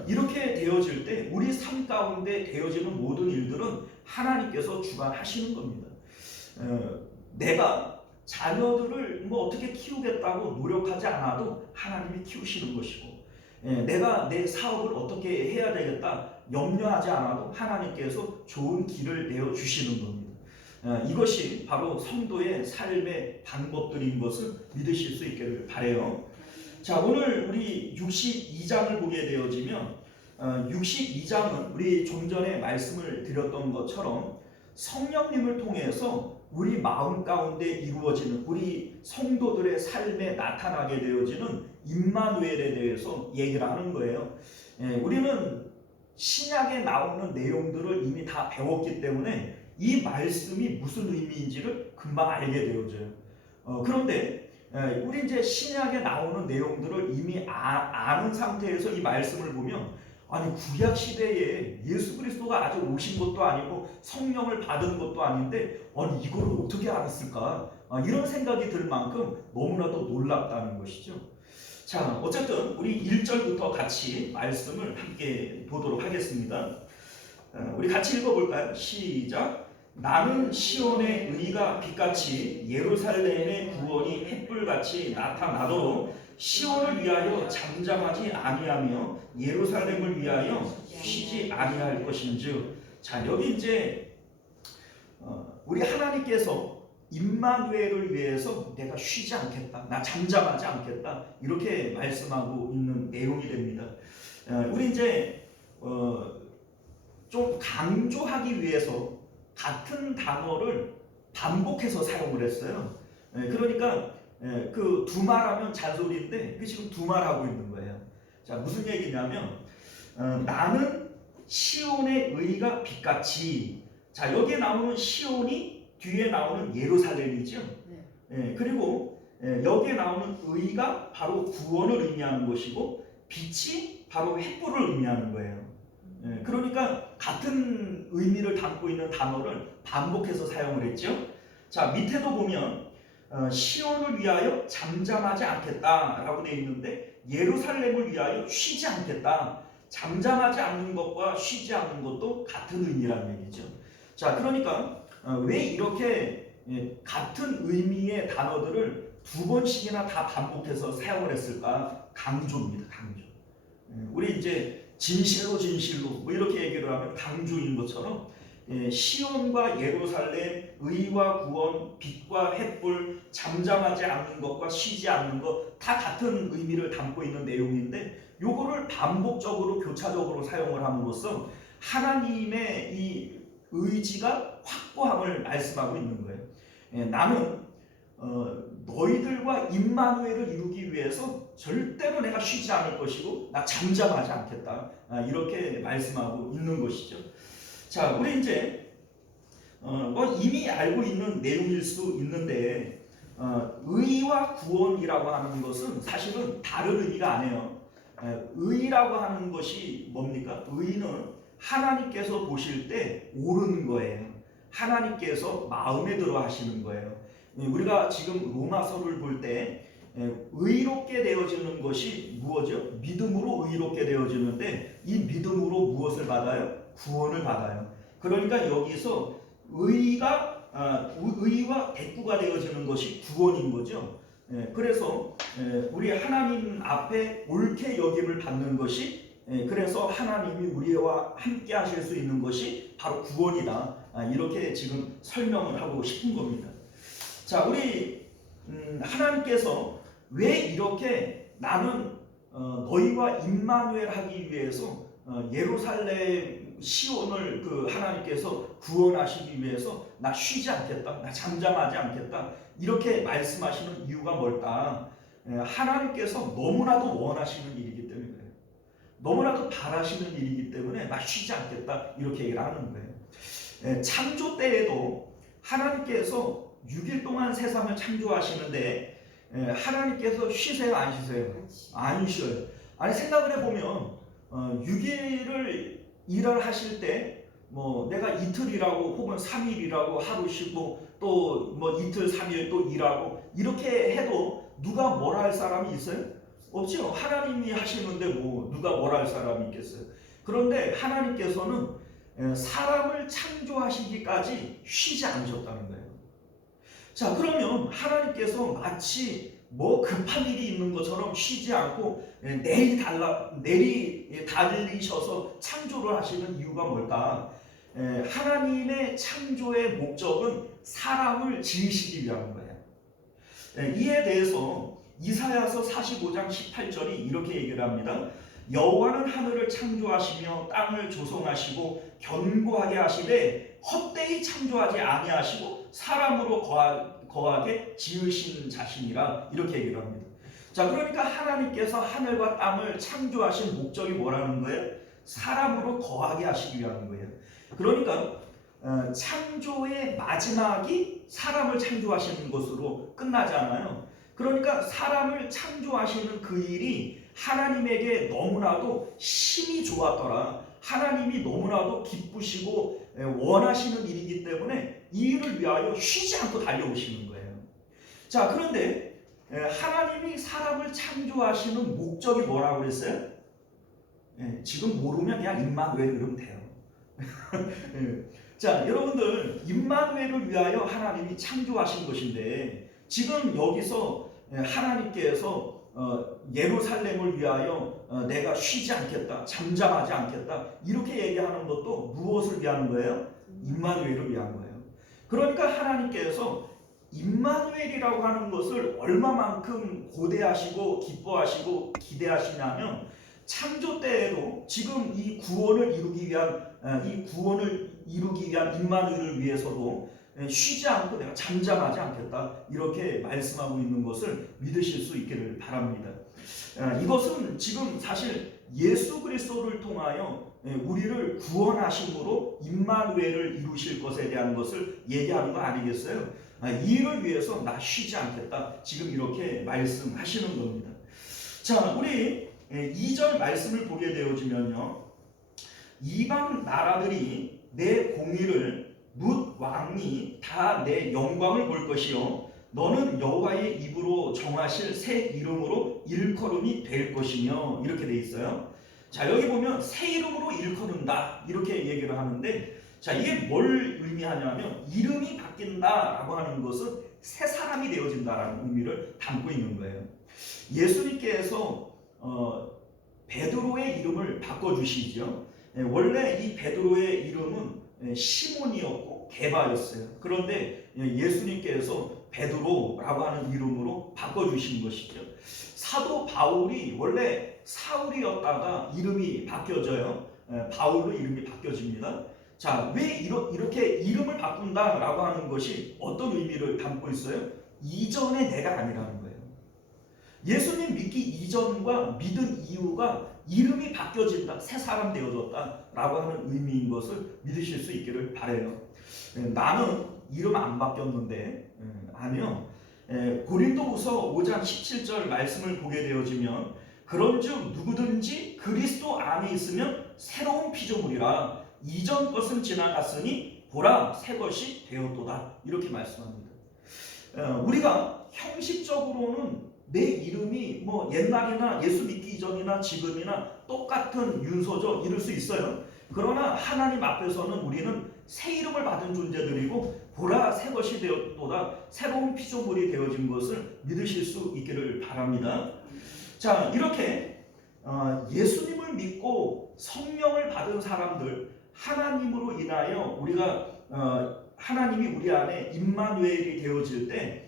이렇게 되어질 때 우리 삶 가운데 되어지는 모든 일들은 하나님께서 주관하시는 겁니다. 내가 자녀들을 뭐 어떻게 키우겠다고 노력하지 않아도 하나님이 키우시는 것이고 내가 내 사업을 어떻게 해야 되겠다 염려하지 않아도 하나님께서 좋은 길을 내어주시는 겁니다. 이것이 바로 성도의 삶의 방법들인 것을 믿으실 수 있기를 바라요. 자, 오늘 우리 62장을 보게 되어지면 62장은 우리 좀 전에 말씀을 드렸던 것처럼 성령님을 통해서 우리 마음 가운데 이루어지는 우리 성도들의 삶에 나타나게 되어지는 임마누엘에 대해서 얘기를 하는 거예요. 우리는 신약에 나오는 내용들을 이미 다 배웠기 때문에 이 말씀이 무슨 의미인지를 금방 알게 되어져요. 그런데 우리 이제 신약에 나오는 내용들을 이미 아는 상태에서 이 말씀을 보면 아니 구약 시대에 예수 그리스도가 아직 오신 것도 아니고 성령을 받은 것도 아닌데 아니 이걸 어떻게 알았을까? 이런 생각이 들 만큼 너무나도 놀랍다는 것이죠. 자, 어쨌든 우리 1절부터 같이 말씀을 함께 보도록 하겠습니다. 우리 같이 읽어볼까요? 시작. 나는 시온의 의가 빛같이 예루살렘의 구원이 햇불같이 나타나도록 시온을 위하여 잠잠하지 아니하며 예루살렘을 위하여 쉬지 아니할 것인즉. 자, 여기 이제 우리 하나님께서 임마누엘을 위해서 내가 쉬지 않겠다, 나 잠잠하지 않겠다, 이렇게 말씀하고 있는 내용이 됩니다. 우리 이제 좀 강조하기 위해서 같은 단어를 반복해서 사용을 했어요. 그러니까 그 두말하면 잔소리인데 그 지금 두말하고 있는 거예요. 자, 무슨 얘기냐면 나는 시온의 의가 빛같이, 자 여기에 나오는 시온이 뒤에 나오는 예루살렘이죠. 그리고 여기에 나오는 의가 바로 구원을 의미하는 것이고 빛이 바로 횃불을 의미하는 거예요. 그러니까 같은 의미를 담고 있는 단어를 반복해서 사용을 했죠. 자, 밑에도 보면 시온을 위하여 잠잠하지 않겠다라고 되어 있는데 예루살렘을 위하여 쉬지 않겠다. 잠잠하지 않는 것과 쉬지 않는 것도 같은 의미라는 얘기죠. 자, 그러니까 왜 이렇게 같은 의미의 단어들을 두 번씩이나 다 반복해서 사용을 했을까? 강조입니다. 강조. 우리 이제 진실로 진실로 뭐 이렇게 얘기를 하면 강조인 것처럼 시온과 예루살렘, 의와 구원, 빛과 횃불, 잠잠하지 않는 것과 쉬지 않는 것 다 같은 의미를 담고 있는 내용인데 요거를 반복적으로 교차적으로 사용을 함으로써 하나님의 이 의지가 확고함을 말씀하고 있는 거예요. 나는 너희들과 임마누엘을 이루기 위해서 절대로 내가 쉬지 않을 것이고 나 잠잠하지 않겠다, 이렇게 말씀하고 있는 것이죠. 자, 우리 이제 뭐 이미 알고 있는 내용일 수 있는데 의와 구원이라고 하는 것은 사실은 다른 의미가 아니에요. 의라고 하는 것이 뭡니까? 의는 하나님께서 보실 때 옳은 거예요. 하나님께서 마음에 들어 하시는 거예요. 우리가 지금 로마서를 볼 때 의롭게 되어지는 것이 무엇이죠? 믿음으로 의롭게 되어지는데 이 믿음으로 무엇을 받아요? 구원을 받아요. 그러니까 여기서 의와 대꾸가 되어지는 것이 구원인 거죠. 그래서 우리 하나님 앞에 옳게 여김을 받는 것이, 그래서 하나님이 우리와 함께 하실 수 있는 것이 바로 구원이다, 이렇게 지금 설명을 하고 싶은 겁니다. 자, 우리 하나님께서 왜 이렇게 나는 너희와 임마누엘 하기 위해서 예루살렘 시온을 하나님께서 구원하시기 위해서 나 쉬지 않겠다, 나 잠잠하지 않겠다, 이렇게 말씀하시는 이유가 뭘까? 하나님께서 너무나도 원하시는 일이기 때문에 그래요. 너무나도 바라시는 일이기 때문에 나 쉬지 않겠다, 이렇게 얘기를 하는 거예요. 창조 때에도 하나님께서 6일 동안 세상을 창조하시는데 하나님께서 쉬세요, 안 쉬세요? 안 쉬어요. 아니, 생각을 해보면 6일을 일을 하실 때 뭐 내가 이틀 일하고 혹은 3일 일하고 하루 쉬고 또 뭐 이틀 3일 또 일하고 이렇게 해도 누가 뭘 할 사람이 있어요? 없죠. 하나님이 하시는데 뭐 누가 뭘 할 사람이 있겠어요? 그런데 하나님께서는 사람을 창조하시기까지 쉬지 않으셨다는 거예요. 자, 그러면 하나님께서 마치 뭐 급한 일이 있는 것처럼 쉬지 않고 내리 달리셔서 창조를 하시는 이유가 뭘까? 하나님의 창조의 목적은 사람을 지으시기 위한 거예요. 이에 대해서 이사야서 45장 18절이 이렇게 얘기를 합니다. 여호와는 하늘을 창조하시며 땅을 조성하시고 견고하게 하시되 헛되이 창조하지 아니하시고 사람으로 거하게 지으신 자신이라, 이렇게 얘기를 합니다. 자, 그러니까 하나님께서 하늘과 땅을 창조하신 목적이 뭐라는 거예요? 사람으로 거하게 하시기 위한 거예요. 그러니까 창조의 마지막이 사람을 창조하시는 것으로 끝나지 않아요. 그러니까 사람을 창조하시는 그 일이 하나님에게 너무나도 심히 좋았더라, 하나님이 너무나도 기쁘시고 원하시는 일이기 때문에 이 일을 위하여 쉬지 않고 달려오시는 거예요. 자, 그런데 하나님이 사람을 창조하시는 목적이 뭐라고 그랬어요? 지금 모르면 그냥 임마누엘 그러면 돼요. 자, 여러분들, 임마누엘을 위하여 하나님이 창조하신 것인데 지금 여기서 하나님께서 예루살렘을 위하여 내가 쉬지 않겠다, 잠잠하지 않겠다, 이렇게 얘기하는 것도 무엇을 위한 거예요? 임마누엘을 위한 거예요. 그러니까 하나님께서 임마누엘이라고 하는 것을 얼마만큼 고대하시고 기뻐하시고 기대하시냐면 창조 때에도 지금 이 구원을 이루기 위한 임마누엘을 위해서도 쉬지 않고 내가 잠잠하지 않겠다 이렇게 말씀하고 있는 것을 믿으실 수 있기를 바랍니다. 이것은 지금 사실 예수 그리스도를 통하여 우리를 구원하심으로 임마누엘을 이루실 것에 대한 것을 얘기하는 거 아니겠어요? 이 일을 위해서 나 쉬지 않겠다 지금 이렇게 말씀하시는 겁니다. 자, 우리 2절 말씀을 보게 되어지면요, 이방 나라들이 내 공의를 뭇 왕이 다 내 영광을 볼 것이요 너는 여호와의 입으로 정하실 새 이름으로 일컬음이 될 것이며 이렇게 돼 있어요. 자, 여기 보면 새 이름으로 일컬은다 이렇게 얘기를 하는데, 자, 이게 뭘 의미하냐면 이름이 바뀐다라고 하는 것은 새 사람이 되어진다라는 의미를 담고 있는 거예요. 예수님께서 베드로의 이름을 바꿔주시죠. 원래 이 베드로의 이름은 시몬이었고 게바였어요. 그런데 예수님께서 베드로라고 하는 이름으로 바꿔주신 것이죠. 사도 바울이 원래 사울이었다가 이름이 바뀌어져요. 바울로 이름이 바뀌어집니다. 자, 왜 이렇게 이름을 바꾼다라고 하는 것이 어떤 의미를 담고 있어요? 이전의 내가 아니라는 거예요. 예수님 믿기 이전과 믿은 이유가 이름이 바뀌어진다, 새 사람 되어졌다라고 하는 의미인 것을 믿으실 수 있기를 바라요. 나는 이름 안 바뀌었는데, 아니요. 고린도후서 5장 17절 말씀을 보게 되어지면 그런즉 누구든지 그리스도 안에 있으면 새로운 피조물이라 이전 것은 지나갔으니 보라 새 것이 되었도다 이렇게 말씀합니다. 우리가 형식적으로는 내 이름이 뭐 옛날이나 예수 믿기 이전이나 지금이나 똑같은 윤서죠 이럴 수 있어요. 그러나 하나님 앞에서는 우리는 새 이름을 받은 존재들이고 보라 새 것이 되었도다 새로운 피조물이 되어진 것을 믿으실 수 있기를 바랍니다. 자, 이렇게 예수님을 믿고 성령을 받은 사람들, 하나님으로 인하여 우리가 하나님이 우리 안에 임마누엘이 되어질 때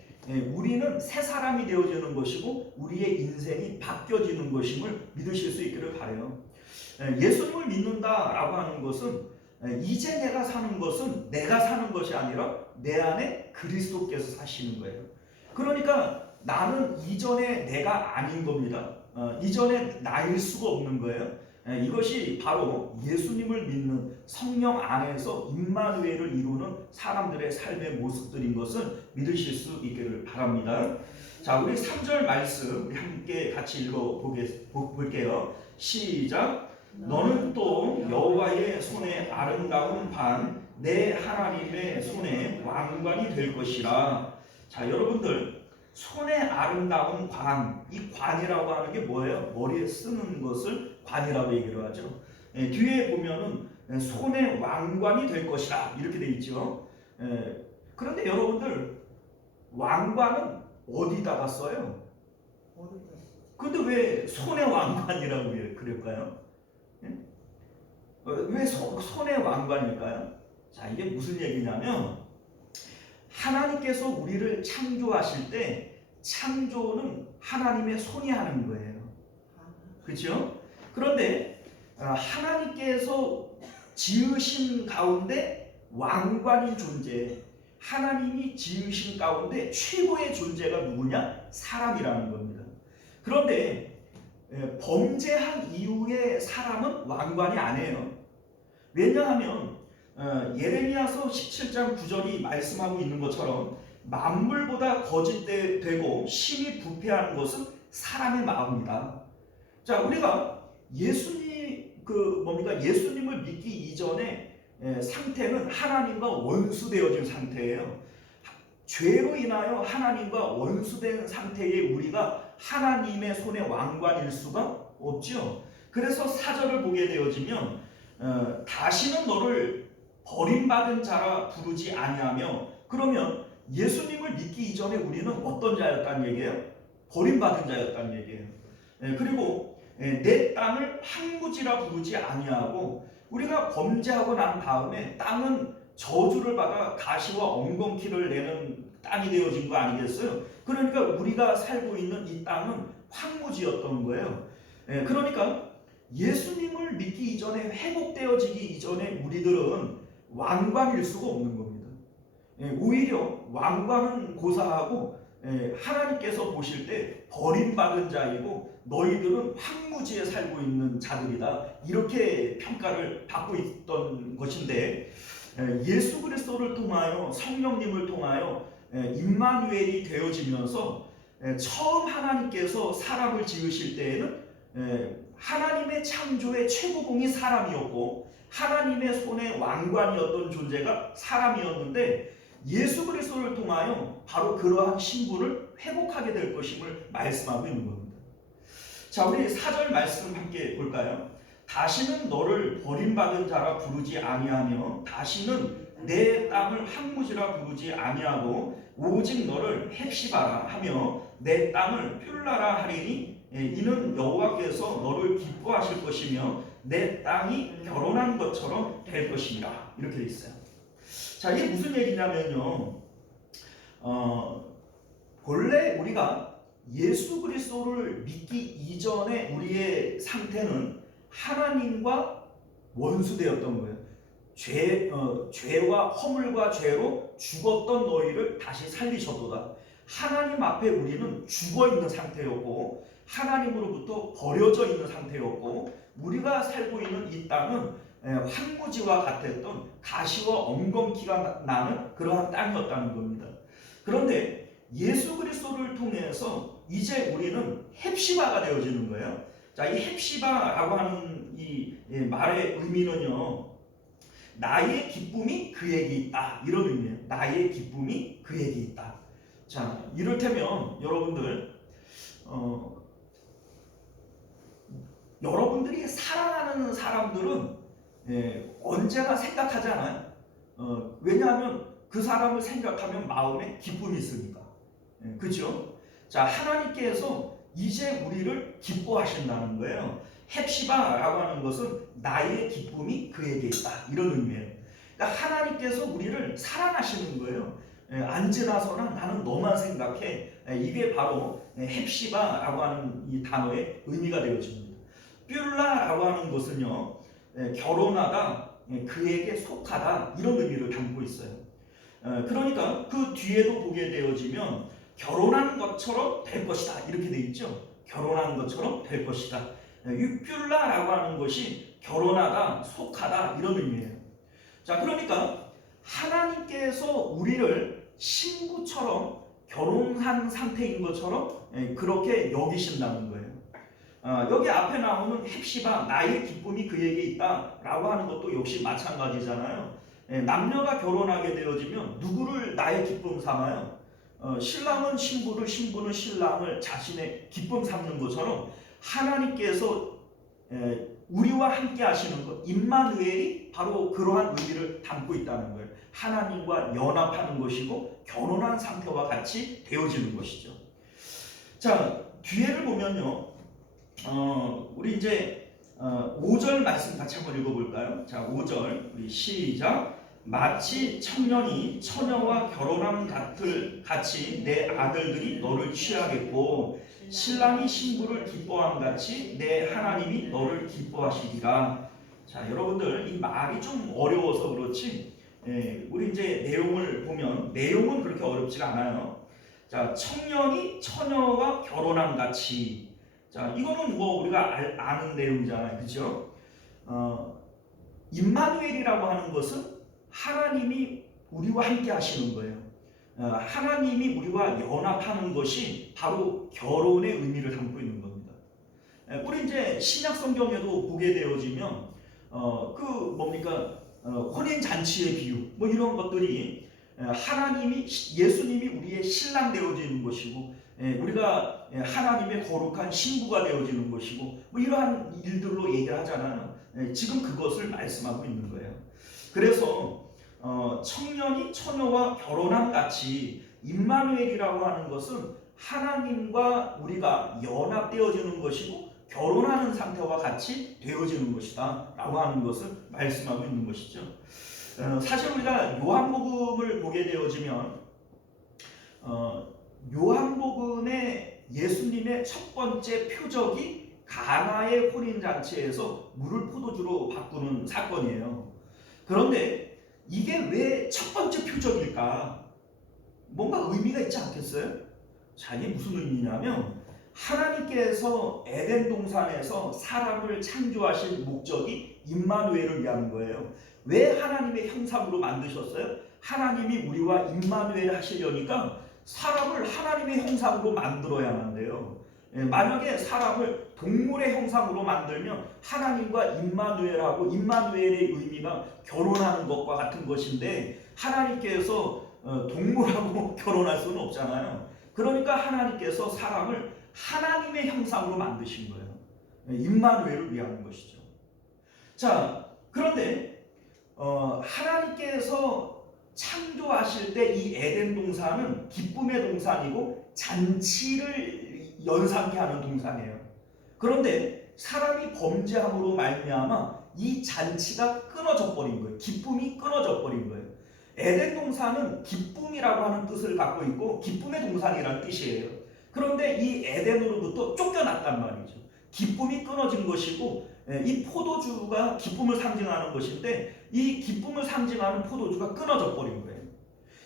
우리는 새 사람이 되어지는 것이고 우리의 인생이 바뀌어지는 것임을 믿으실 수 있기를 바라요. 예수님을 믿는다라고 하는 것은 이제 내가 사는 것은 내가 사는 것이 아니라 내 안에 그리스도께서 사시는 거예요. 그러니까 나는 이전에 내가 아닌 겁니다. 이전에 나일 수가 없는 거예요. 이것이 바로 예수님을 믿는 성령 안에서 임마누엘을 이루는 사람들의 삶의 모습들인 것을 믿으실 수 있기를 바랍니다. 자, 우리 3절 말씀 우리 함께 같이 읽어볼게요. 시작. 너는 또 여호와의 손에 아름다운 관, 내 하나님의 손에 왕관이 될 것이라. 자, 여러분들 손에 아름다운 관, 이 관이라고 하는 게 뭐예요? 머리에 쓰는 것을 관이라고 얘기를 하죠. 뒤에 보면은 손에 왕관이 될 것이라 이렇게 돼 있죠. 그런데 여러분들 왕관은 어디다가 써요? 근데 왜 손에 왕관이라고 그럴까요? 왜 손에 왕관일까요? 자, 이게 무슨 얘기냐면 하나님께서 우리를 창조하실 때 창조는 하나님의 손이 하는 거예요. 그렇죠? 그런데 하나님께서 지으신 가운데 왕관인 존재, 하나님이 지으신 가운데 최고의 존재가 누구냐? 사람이라는 겁니다. 그런데 범죄한 이후에 사람은 왕관이 아니에요. 왜냐하면 예레미야서 17장 9절이 말씀하고 있는 것처럼 만물보다 거짓되고 심히 부패한 것은 사람의 마음이다. 자, 우리가 예수님을 믿기 이전에 상태는 하나님과 원수되어진 상태예요. 죄로 인하여 하나님과 원수된 상태의 우리가 하나님의 손에 왕관일 수가 없죠. 그래서 4절을 보게 되어지면 다시는 너를 버림받은 자라 부르지 아니하며, 그러면 예수님을 믿기 이전에 우리는 어떤 자였다는 얘기예요? 버림받은 자였다는 얘기예요. 그리고 내 땅을 황무지라 부르지 아니하고, 우리가 범죄하고 난 다음에 땅은 저주를 받아 가시와 엉겅퀴를 내는 땅이 되어진 거 아니겠어요? 그러니까 우리가 살고 있는 이 땅은 황무지였던 거예요. 그러니까 예수님을 믿기 이전에, 회복되어지기 이전에 우리들은 왕관일 수가 없는 겁니다. 오히려 왕관은 고사하고 하나님께서 보실 때 버림받은 자이고 너희들은 황무지에 살고 있는 자들이다, 이렇게 평가를 받고 있던 것인데, 예수 그리스도를 통하여, 성령님을 통하여 임마누엘이 되어지면서 처음 하나님께서 사람을 지으실 때에는 하나님의 창조의 최고봉이 사람이었고 하나님의 손에 왕관이었던 존재가 사람이었는데, 예수 그리스도를 통하여 바로 그러한 신분을 회복하게 될 것임을 말씀하고 있는 겁니다. 자, 우리 4절 말씀 함께 볼까요? 다시는 너를 버림받은 자라 부르지 아니하며 다시는 내 땅을 황무지라 부르지 아니하고 오직 너를 헵시바라 하며 내 땅을 퓰라라 하리니 이는 여호와께서 너를 기뻐하실 것이며 내 땅이 결혼한 것처럼 될 것이니라, 이렇게 돼 있어요. 자, 이게 무슨 얘기냐면요, 본래 우리가 예수 그리스도를 믿기 이전에 우리의 상태는 하나님과 원수되었던 거예요. 죄와 허물과 죄로 죽었던 너희를 다시 살리셨도다. 하나님 앞에 우리는 죽어있는 상태였고 하나님으로부터 버려져 있는 상태였고 우리가 살고 있는 이 땅은 황무지와 같았던 가시와 엉겅퀴가 나는 그러한 땅이었다는 겁니다. 그런데 예수 그리스도를 통해서 이제 우리는 헵시바가 되어지는 거예요. 자, 이 헵시바라고 하는 이 말의 의미는요, 나의 기쁨이 그에게 있다, 이런 의미예요. 나의 기쁨이 그에게 있다. 자, 이를테면 여러분들 여러분들이 사랑하는 사람들은 언제나 생각하잖아요. 왜냐하면 그 사람을 생각하면 마음에 기쁨이 있으니까. 그죠? 자, 하나님께서 이제 우리를 기뻐하신다는 거예요. 헵시바라고 하는 것은 나의 기쁨이 그에게 있다, 이런 의미예요. 그러니까 하나님께서 우리를 사랑하시는 거예요. 앉으나서나 나는 너만 생각해. 이게 바로 헵시바라고 하는 이 단어의 의미가 되어집니다. 퓰라라고 하는 것은요, 결혼하다, 그에게 속하다, 이런 의미를 담고 있어요. 그러니까 그 뒤에도 보게 되어지면 결혼한 것처럼 될 것이다, 이렇게 돼 있죠. 결혼한 것처럼 될 것이다. 퓰라라고 하는 것이 결혼하다, 속하다, 이런 의미예요. 자, 그러니까 하나님께서 우리를 신부처럼 결혼한 상태인 것처럼 그렇게 여기신다는 거예요. 여기 앞에 나오는 헵시바, 나의 기쁨이 그에게 있다라고 하는 것도 역시 마찬가지잖아요. 남녀가 결혼하게 되어지면 누구를 나의 기쁨 삼아요? 신랑은 신부를, 신부는 신랑을 자신의 기쁨 삼는 것처럼 하나님께서 우리와 함께 하시는 것, 임마누엘이 바로 그러한 의미를 담고 있다는 거예요. 하나님과 연합하는 것이고 결혼한 상태와 같이 되어지는 것이죠. 자, 뒤에를 보면요, 우리 이제 5절 말씀 같이 한번 읽어볼까요? 자, 5절 우리 시작. 마치 청년이 처녀와 결혼함 같이 내 아들들이 너를 취하겠고 신랑이 신부를 기뻐함 같이 내 하나님이 너를 기뻐하시리라. 자, 여러분들 이 말이 좀 어려워서 그렇지 우리 이제 내용을 보면 내용은 그렇게 어렵지가 않아요. 자, 청년이 처녀와 결혼함 같이. 자, 이거는 뭐 우리가 아는 내용이잖아요, 그렇죠? 임마누엘이라고 하는 것은 하나님이 우리와 함께 하시는 거예요. 하나님이 우리와 연합하는 것이 바로 결혼의 의미를 담고 있는 겁니다. 우리 이제 신약 성경에도 보게 되어지면 그 뭡니까 혼인 잔치의 비유 뭐 이런 것들이 하나님이 예수님이 우리의 신랑 되어지는 것이고 우리가 하나님의 거룩한 신부가 되어지는 것이고 뭐 이러한 일들로 얘기를 하잖아요. 지금 그것을 말씀하고 있는 거예요. 그래서 청년이 처녀와 결혼함 같이 임마누엘이라고 하는 것은 하나님과 우리가 연합되어지는 것이고 결혼하는 상태와 같이 되어지는 것이다 라고 하는 것을 말씀하고 있는 것이죠. 사실 우리가 요한복음을 보게 되어지면 요한복음의 예수님의 첫 번째 표적이 가나의 혼인잔치에서 물을 포도주로 바꾸는 사건이에요. 그런데 이게 왜 첫 번째 표적일까? 뭔가 의미가 있지 않겠어요? 자, 이게 무슨 의미냐면 하나님께서 에덴 동산에서 사람을 창조하신 목적이 임마누엘을 위한 거예요. 왜 하나님의 형상으로 만드셨어요? 하나님이 우리와 임마누엘 하시려니까 사람을 하나님의 형상으로 만들어야만 돼요. 만약에 사람을 동물의 형상으로 만들면 하나님과 임마누엘하고 임마누엘의 의미가 결혼하는 것과 같은 것인데 하나님께서 동물하고 결혼할 수는 없잖아요. 그러니까 하나님께서 사람을 하나님의 형상으로 만드신 거예요. 임마누엘을 위한 것이죠. 자, 그런데 하나님께서 창조하실 때 이 에덴 동산은 기쁨의 동산이고 잔치를 연상케 하는 동산이에요. 그런데 사람이 범죄함으로 말미암아 이 잔치가 끊어져 버린 거예요. 기쁨이 끊어져 버린 거예요. 에덴 동산은 기쁨이라고 하는 뜻을 갖고 있고 기쁨의 동산이라는 뜻이에요. 그런데 이 에덴으로부터 쫓겨났단 말이죠. 기쁨이 끊어진 것이고 이 포도주가 기쁨을 상징하는 것인데 이 기쁨을 상징하는 포도주가 끊어져 버린 거예요.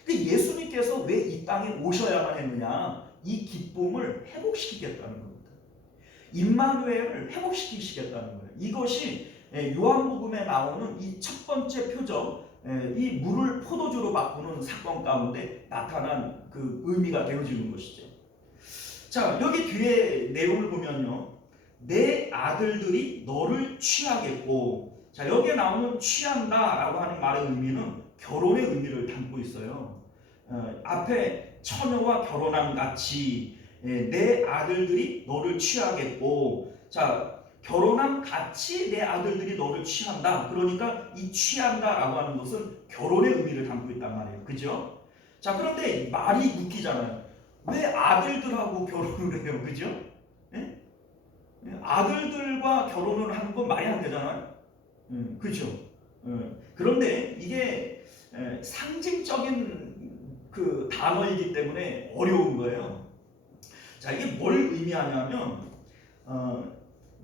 근데 예수님께서 왜 이 땅에 오셔야만 했느냐? 이 기쁨을 회복시키겠다는 겁니다. 임마누엘을 회복시키시겠다는 거예요. 이것이 요한복음에 나오는 이 첫 번째 표적, 이 물을 포도주로 바꾸는 사건 가운데 나타난 그 의미가 되어지는 것이죠. 자, 여기 뒤에 내용을 보면요, 내 아들들이 너를 취하겠고, 자, 여기에 나오는 취한다라고 하는 말의 의미는 결혼의 의미를 담고 있어요. 앞에 처녀와 결혼함 같이 내 아들들이 너를 취하겠고, 자, 결혼함 같이 내 아들들이 너를 취한다. 그러니까 이 취한다라고 하는 것은 결혼의 의미를 담고 있단 말이에요. 그죠? 자, 그런데 말이 웃기잖아요. 왜 아들들하고 결혼을 해요? 그죠? 예? 아들들과 결혼을 하는 건 말이 안 되잖아요. 그죠? 그런데 이게 상징적인 그 단어이기 때문에 어려운 거예요. 자, 이게 뭘 의미하냐면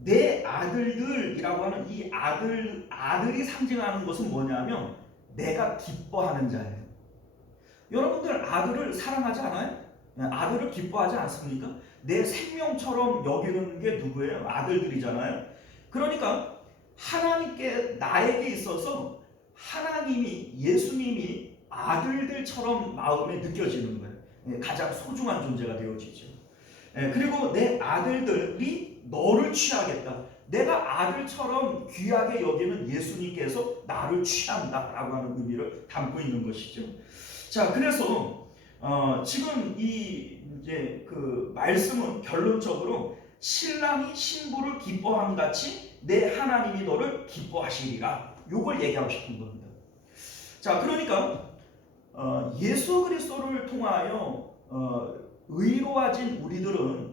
내 아들들이라고 하는 이 아들이 상징하는 것은 뭐냐면 내가 기뻐하는 자예요. 여러분들 아들을 사랑하지 않아요? 아들을 기뻐하지 않습니까? 내 생명처럼 여기는 게 누구예요? 아들들이잖아요. 그러니까 하나님께 나에게 있어서 하나님이 예수님이 아들들처럼 마음에 느껴지는 거예요. 가장 소중한 존재가 되어지죠. 그리고 내 아들들이 너를 취하겠다. 내가 아들처럼 귀하게 여기는 예수님께서 나를 취한다라고 하는 의미를 담고 있는 것이죠. 자, 그래서 지금 이제 그 말씀은 결론적으로 신랑이 신부를 기뻐함 같이 내 하나님이 너를 기뻐하시리라. 요걸 얘기하고 싶은 겁니다. 자, 그러니까 예수 그리스도를 통하여 의로워진 우리들은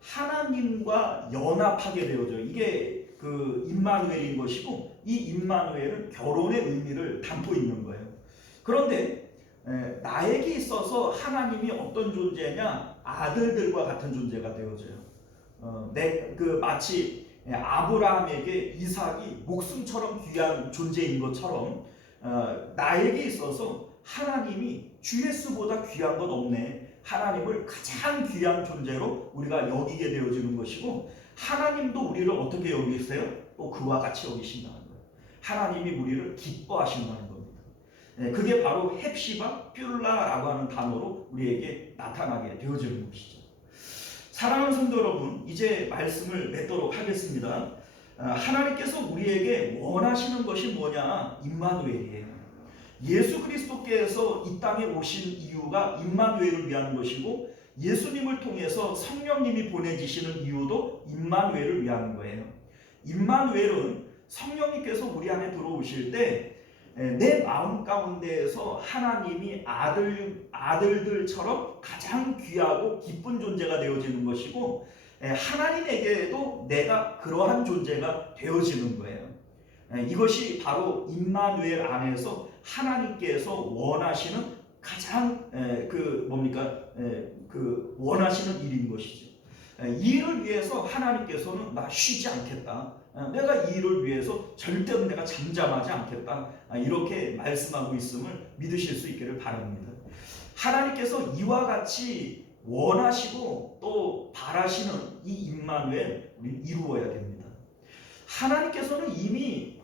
하나님과 연합하게 되어져요. 이게 그 임마누엘인 것이고 이 임마누엘은 결혼의 의미를 담고 있는 거예요. 그런데 나에게 있어서 하나님이 어떤 존재냐? 아들들과 같은 존재가 되어져요. 마치 아브라함에게 이삭이 목숨처럼 귀한 존재인 것처럼 나에게 있어서 하나님이 주 예수보다 귀한 것 없네. 하나님을 가장 귀한 존재로 우리가 여기게 되어지는 것이고 하나님도 우리를 어떻게 여기세요? 또 그와 같이 여기신다는 거예요. 하나님이 우리를 기뻐하신다는 겁니다. 그게 바로 헵시바 뷸라라고 하는 단어로 우리에게 나타나게 되어지는 것이죠. 사랑하는 성도 여러분, 이제 말씀을 맺도록 하겠습니다. 하나님께서 우리에게 원하시는 것이 뭐냐? 임마누엘이에요. 예수 그리스도께서 이 땅에 오신 이유가 임마누엘을 위한 것이고 예수님을 통해서 성령님이 보내지시는 이유도 임마누엘을 위한 거예요. 임마누엘은 성령님께서 우리 안에 들어오실 때 내 마음 가운데에서 하나님이 아들들처럼 가장 귀하고 기쁜 존재가 되어지는 것이고 하나님에게도 내가 그러한 존재가 되어지는 거예요. 이것이 바로 임마누엘 안에서 하나님께서 원하시는 가장 원하시는 일인 것이죠. 이 일을 위해서 하나님께서는 나 쉬지 않겠다. 내가 이 일을 위해서 절대로 내가 잠잠하지 않겠다. 이렇게 말씀하고 있음을 믿으실 수 있기를 바랍니다. 하나님께서 이와 같이 원하시고 또 바라시는 이 임마누엘 우리 이루어야 됩니다. 하나님께서는 이미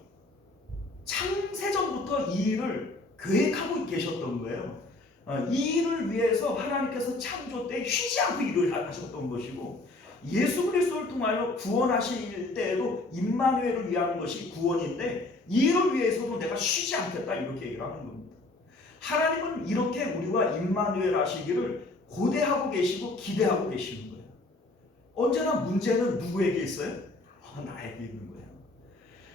창세전부터 이 일을 계획하고 계셨던 거예요. 이 일을 위해서 하나님께서 창조 때 쉬지 않고 일을 하셨던 것이고, 예수 그리스도를 통하여 구원하실 때에도 임마누엘을 위한 것이 구원인데 이 일을 위해서도 내가 쉬지 않겠다 이렇게 얘기를 하는 겁니다. 하나님은 이렇게 우리와 임마누엘 하시기를 고대하고 계시고 기대하고 계시는 거예요. 언제나 문제는 누구에게 있어요? 나에게 있는 거예요.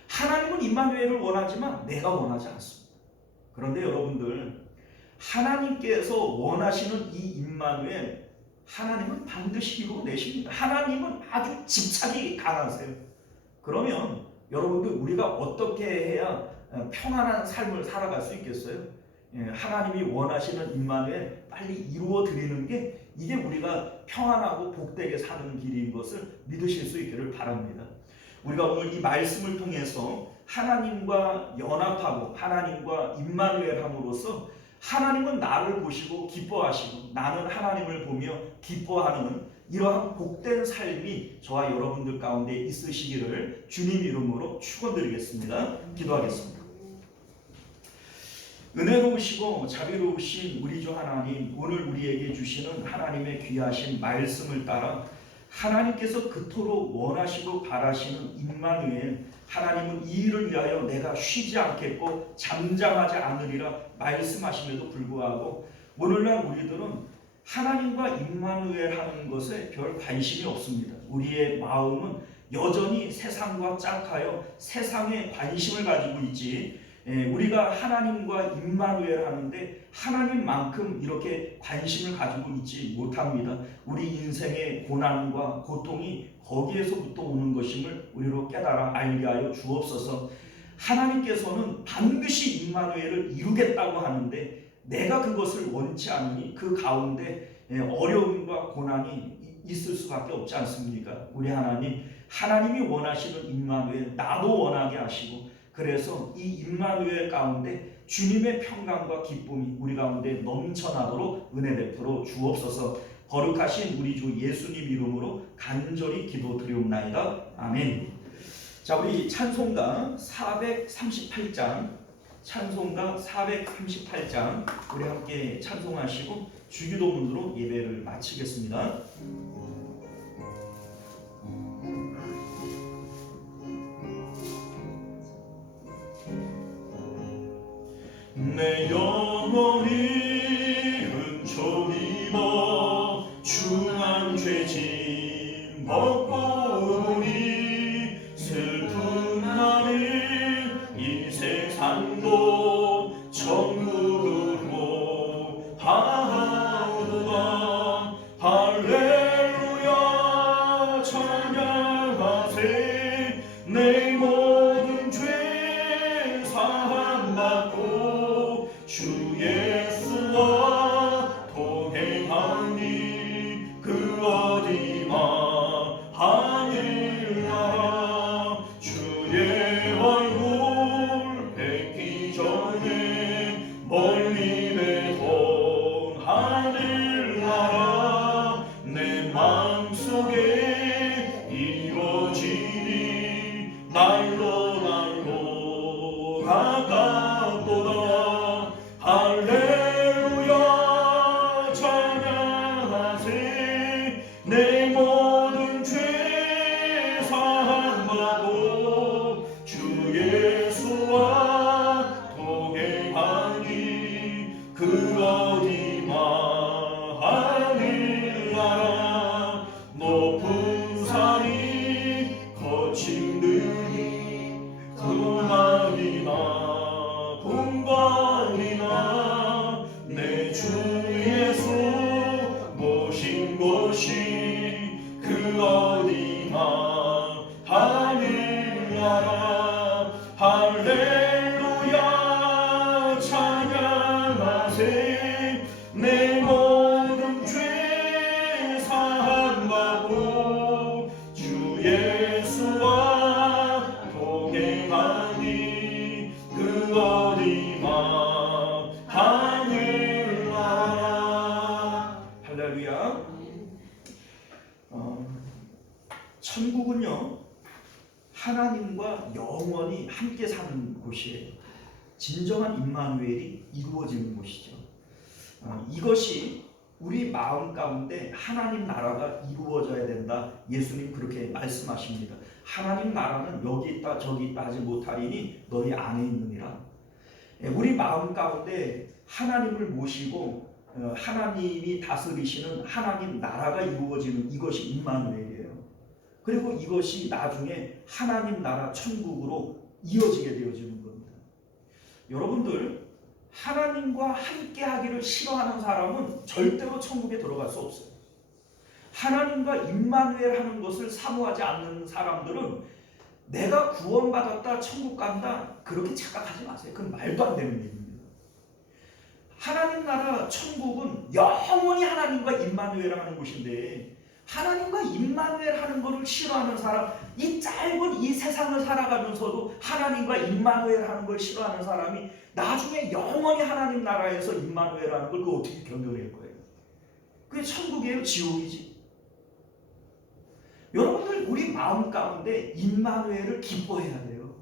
하나님은 임마누엘을 원하지만 내가 원하지 않습니다. 그런데 여러분들, 하나님께서 원하시는 이 임마누엘, 하나님은 반드시 이루어내십니다. 하나님은 아주 집착이 강하세요. 그러면 여러분들, 우리가 어떻게 해야 평안한 삶을 살아갈 수 있겠어요? 하나님이 원하시는 임마누엘 빨리 이루어 드리는 게 이게 우리가 평안하고 복되게 사는 길인 것을 믿으실 수 있기를 바랍니다. 우리가 오늘 이 말씀을 통해서 하나님과 연합하고 하나님과 임마누엘 함으로써 하나님은 나를 보시고 기뻐하시고 나는 하나님을 보며 기뻐하는 이러한 복된 삶이 저와 여러분들 가운데 있으시기를 주님 이름으로 축원드리겠습니다. 기도하겠습니다. 은혜로우시고 자비로우신 우리 주 하나님, 오늘 우리에게 주시는 하나님의 귀하신 말씀을 따라 하나님께서 그토록 원하시고 바라시는 임마누엘, 하나님은 이 일을 위하여 내가 쉬지 않겠고 잠잠하지 않으리라 말씀하심에도 불구하고 오늘날 우리들은 하나님과 임마누엘 하는 것에 별 관심이 없습니다. 우리의 마음은 여전히 세상과 짝하여 세상에 관심을 가지고 있지, 우리가 하나님과 임마누엘 하는데 하나님만큼 이렇게 관심을 가지고 있지 못합니다. 우리 인생의 고난과 고통이 거기에서부터 오는 것임을 우리로 깨달아 알게 하여 주옵소서. 하나님께서는 반드시 임마누엘을 이루겠다고 하는데 내가 그것을 원치 않으니 그 가운데 어려움과 고난이 있을 수밖에 없지 않습니까? 우리 하나님, 하나님이 원하시는 임마누엘 나도 원하게 하시고, 그래서 이 임마누엘 가운데 주님의 평강과 기쁨이 우리 가운데 넘쳐나도록 은혜 베풀어 주옵소서. 거룩하신 우리 주 예수님 이름으로 간절히 기도드리옵나이다. 아멘. 자, 우리 찬송가 438장, 찬송가 438장 우리 함께 찬송하시고 주기도문으로 예배를 마치겠습니다. 내 영혼이 흠초입어 중한 죄짐 벗고 오니 슬픈 날이 이 세상도 천국으로 하오도다. 할렐루야 찬양하세. 내 모든 죄 사함받고 주 예수와 동행하니 그 어디나 하늘나라. 주의 얼굴 뵙기 전에 멀리 뵈던 하늘나라. 내 마음속에 이루어지니 날로 날로 가깝도다. 하세 내 모든 죄 사함받고 주 예수와 동행하니 그 어디나 하늘나라. 할렐루야. 천국은요 하나님과 영원히 함께 사는 곳이에요. 진정한 임마누엘이 이루어지는 곳이죠. 이것이 우리 마음 가운데 하나님 나라가 이루어져야 된다. 예수님 그렇게 말씀하십니다. 하나님 나라는 여기 있다 저기 있다 하지 못하리니 너희 안에 있느니라. 우리 마음 가운데 하나님을 모시고 하나님이 다스리시는 하나님 나라가 이루어지는 이것이 임마누엘이에요. 그리고 이것이 나중에 하나님 나라 천국으로 이어지게 되어지는 겁니다. 여러분들 하나님과 함께 하기를 싫어하는 사람은 절대로 천국에 들어갈 수 없어요. 하나님과 임마누엘 하는 것을 사모하지 않는 사람들은 내가 구원받았다 천국 간다 그렇게 착각하지 마세요. 그건 말도 안 되는 일입니다. 하나님 나라 천국은 영원히 하나님과 임마누엘 하는 곳인데 하나님과 임마누엘 하는 것을 싫어하는 사람, 이 짧은 이 세상을 살아가면서도 하나님과 임마누엘 하는 걸 싫어하는 사람이 나중에 영원히 하나님 나라에서 임마누엘 하는 걸 그거 어떻게 견뎌낼 거예요? 그게 천국이에요? 지옥이지? 여러분들 우리 마음 가운데 임마누엘을 기뻐해야 돼요.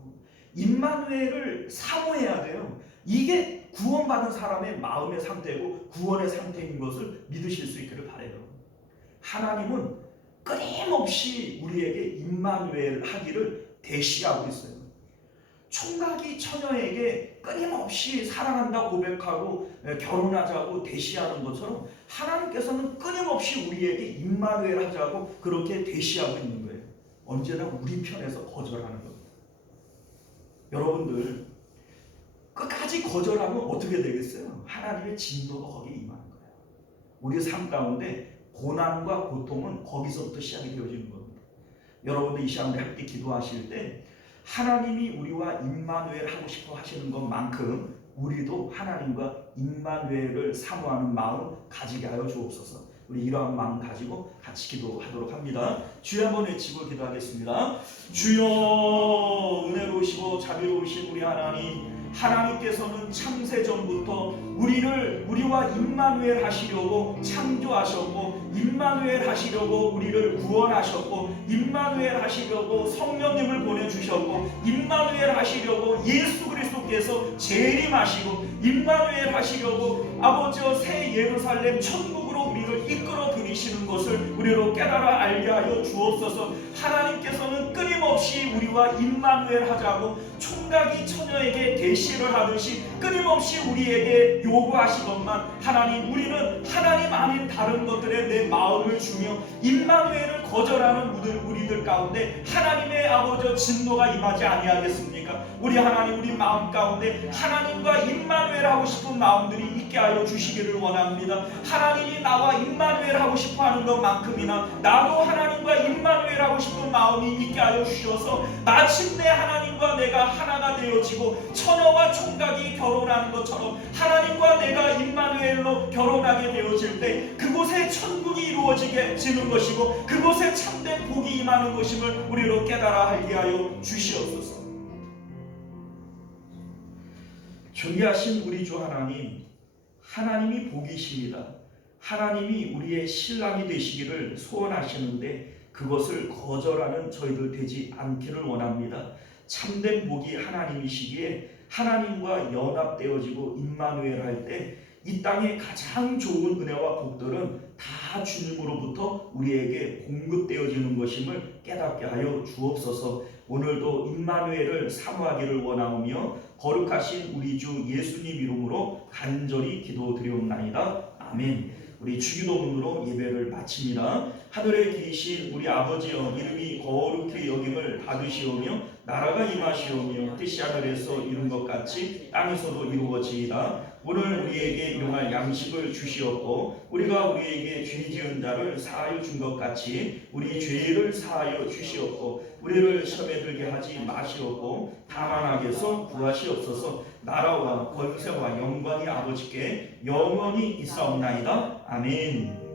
임마누엘을 사모해야 돼요. 이게 구원받은 사람의 마음의 상태고 구원의 상태인 것을 믿으실 수 있기를 바라요. 하나님은 끊임없이 우리에게 임마누엘 하기를 대시하고 있어요. 총각이 처녀에게 끊임없이 사랑한다 고백하고 결혼하자고 대시하는 것처럼 하나님께서는 끊임없이 우리에게 임마누엘 하자고 그렇게 대시하고 있는 거예요. 언제나 우리 편에서 거절하는 겁니다. 여러분들 끝까지 거절하면 어떻게 되겠어요? 하나님의 진노가 거기에 임하는 거예요. 우리 삶 가운데 고난과 고통은 거기서부터 시작이 되어지는 겁니다. 여러분들 이 시간에 함께 기도하실 때 하나님이 우리와 임마누엘 하고 싶어 하시는 것만큼 우리도 하나님과 임마누엘을 사모하는 마음 가지게 하여 주옵소서. 우리 이러한 마음 가지고 같이 기도하도록 합니다. 주여 한번 외치고 기도하겠습니다. 주여 은혜로우시고 자비로우신 우리 하나님, 하나님께서는 창세전부터 우리와 임마누엘 하시려고 창조하셨고 임마누엘 하시려고 우리를 구원하셨고 임마누엘 하시려고 성령님을 보내주셨고 임마누엘 하시려고 예수 그리스도께서 재림하시고 임마누엘 하시려고 아버지여 새 예루살렘 천국으로 우리를 이끌어 들이시는 것을 우리로 깨달아 알게 하여 주옵소서. 하나님께서는 끊임없이 우리와 임마누엘 하자고 총각이 처녀에게 대시를 하듯이 끊임없이 우리에게 요구하시건만 하나님, 우리는 하나님 아닌 다른 것들에 내 마음을 주며 임마누엘을 거절하는 우리들 가운데 하나님의 아버지 진노가 임하지 아니하겠습니까? 우리 하나님, 우리 마음 가운데 하나님과 임마누엘 하고 싶은 마음들이 있게 하여 주시기를 원합니다. 하나님이 나와 임마누엘 하고 싶어 하는 것만큼이나 나도 하나님과 임마누엘 하고 싶은 마음이 있게 하여 주셔서 마침내 하나님과 내가 하나가 되어지고 처녀와 총각이 결혼하는 것처럼 하나님과 내가 임마누엘로 결혼하게 되어질 때 그곳에 천국이 이루어지는 것이고 그곳에 참된 복이 임하는 것임을 우리로 깨달아 알게 하여 주시옵소서. 존귀하신 우리 주 하나님, 하나님이 복이십니다. 하나님이 우리의 신랑이 되시기를 소원하시는데 그것을 거절하는 저희들 되지 않기를 원합니다. 참된 복이 하나님이시기에 하나님과 연합되어지고 임마누엘 할 때 이 땅의 가장 좋은 은혜와 복들은 다 주님으로부터 우리에게 공급되어지는 것임을 깨닫게 하여 주옵소서. 오늘도 임마누엘을 사모하기를 원하오며 거룩하신 우리 주 예수님 이름으로 간절히 기도드리옵나이다. 아멘. 우리 주기도문으로 예배를 마칩니다. 하늘에 계신 우리 아버지여, 이름이 거룩히 여김을 받으시오며 나라가 임하시오며 뜻이 하늘에서 이룬 것 같이 땅에서도 이루어지이다. 오늘 우리에게 일용할 양식을 주시었고 우리가 우리에게 죄 지은 자를 사하여 준 것 같이 우리 죄를 사하여 주시었고 우리를 시험에 들게 하지 마시었고 다만 악에서 구하시옵소서. 나라와 권세와 영광이 아버지께 영원히 있사옵나이다. 아멘.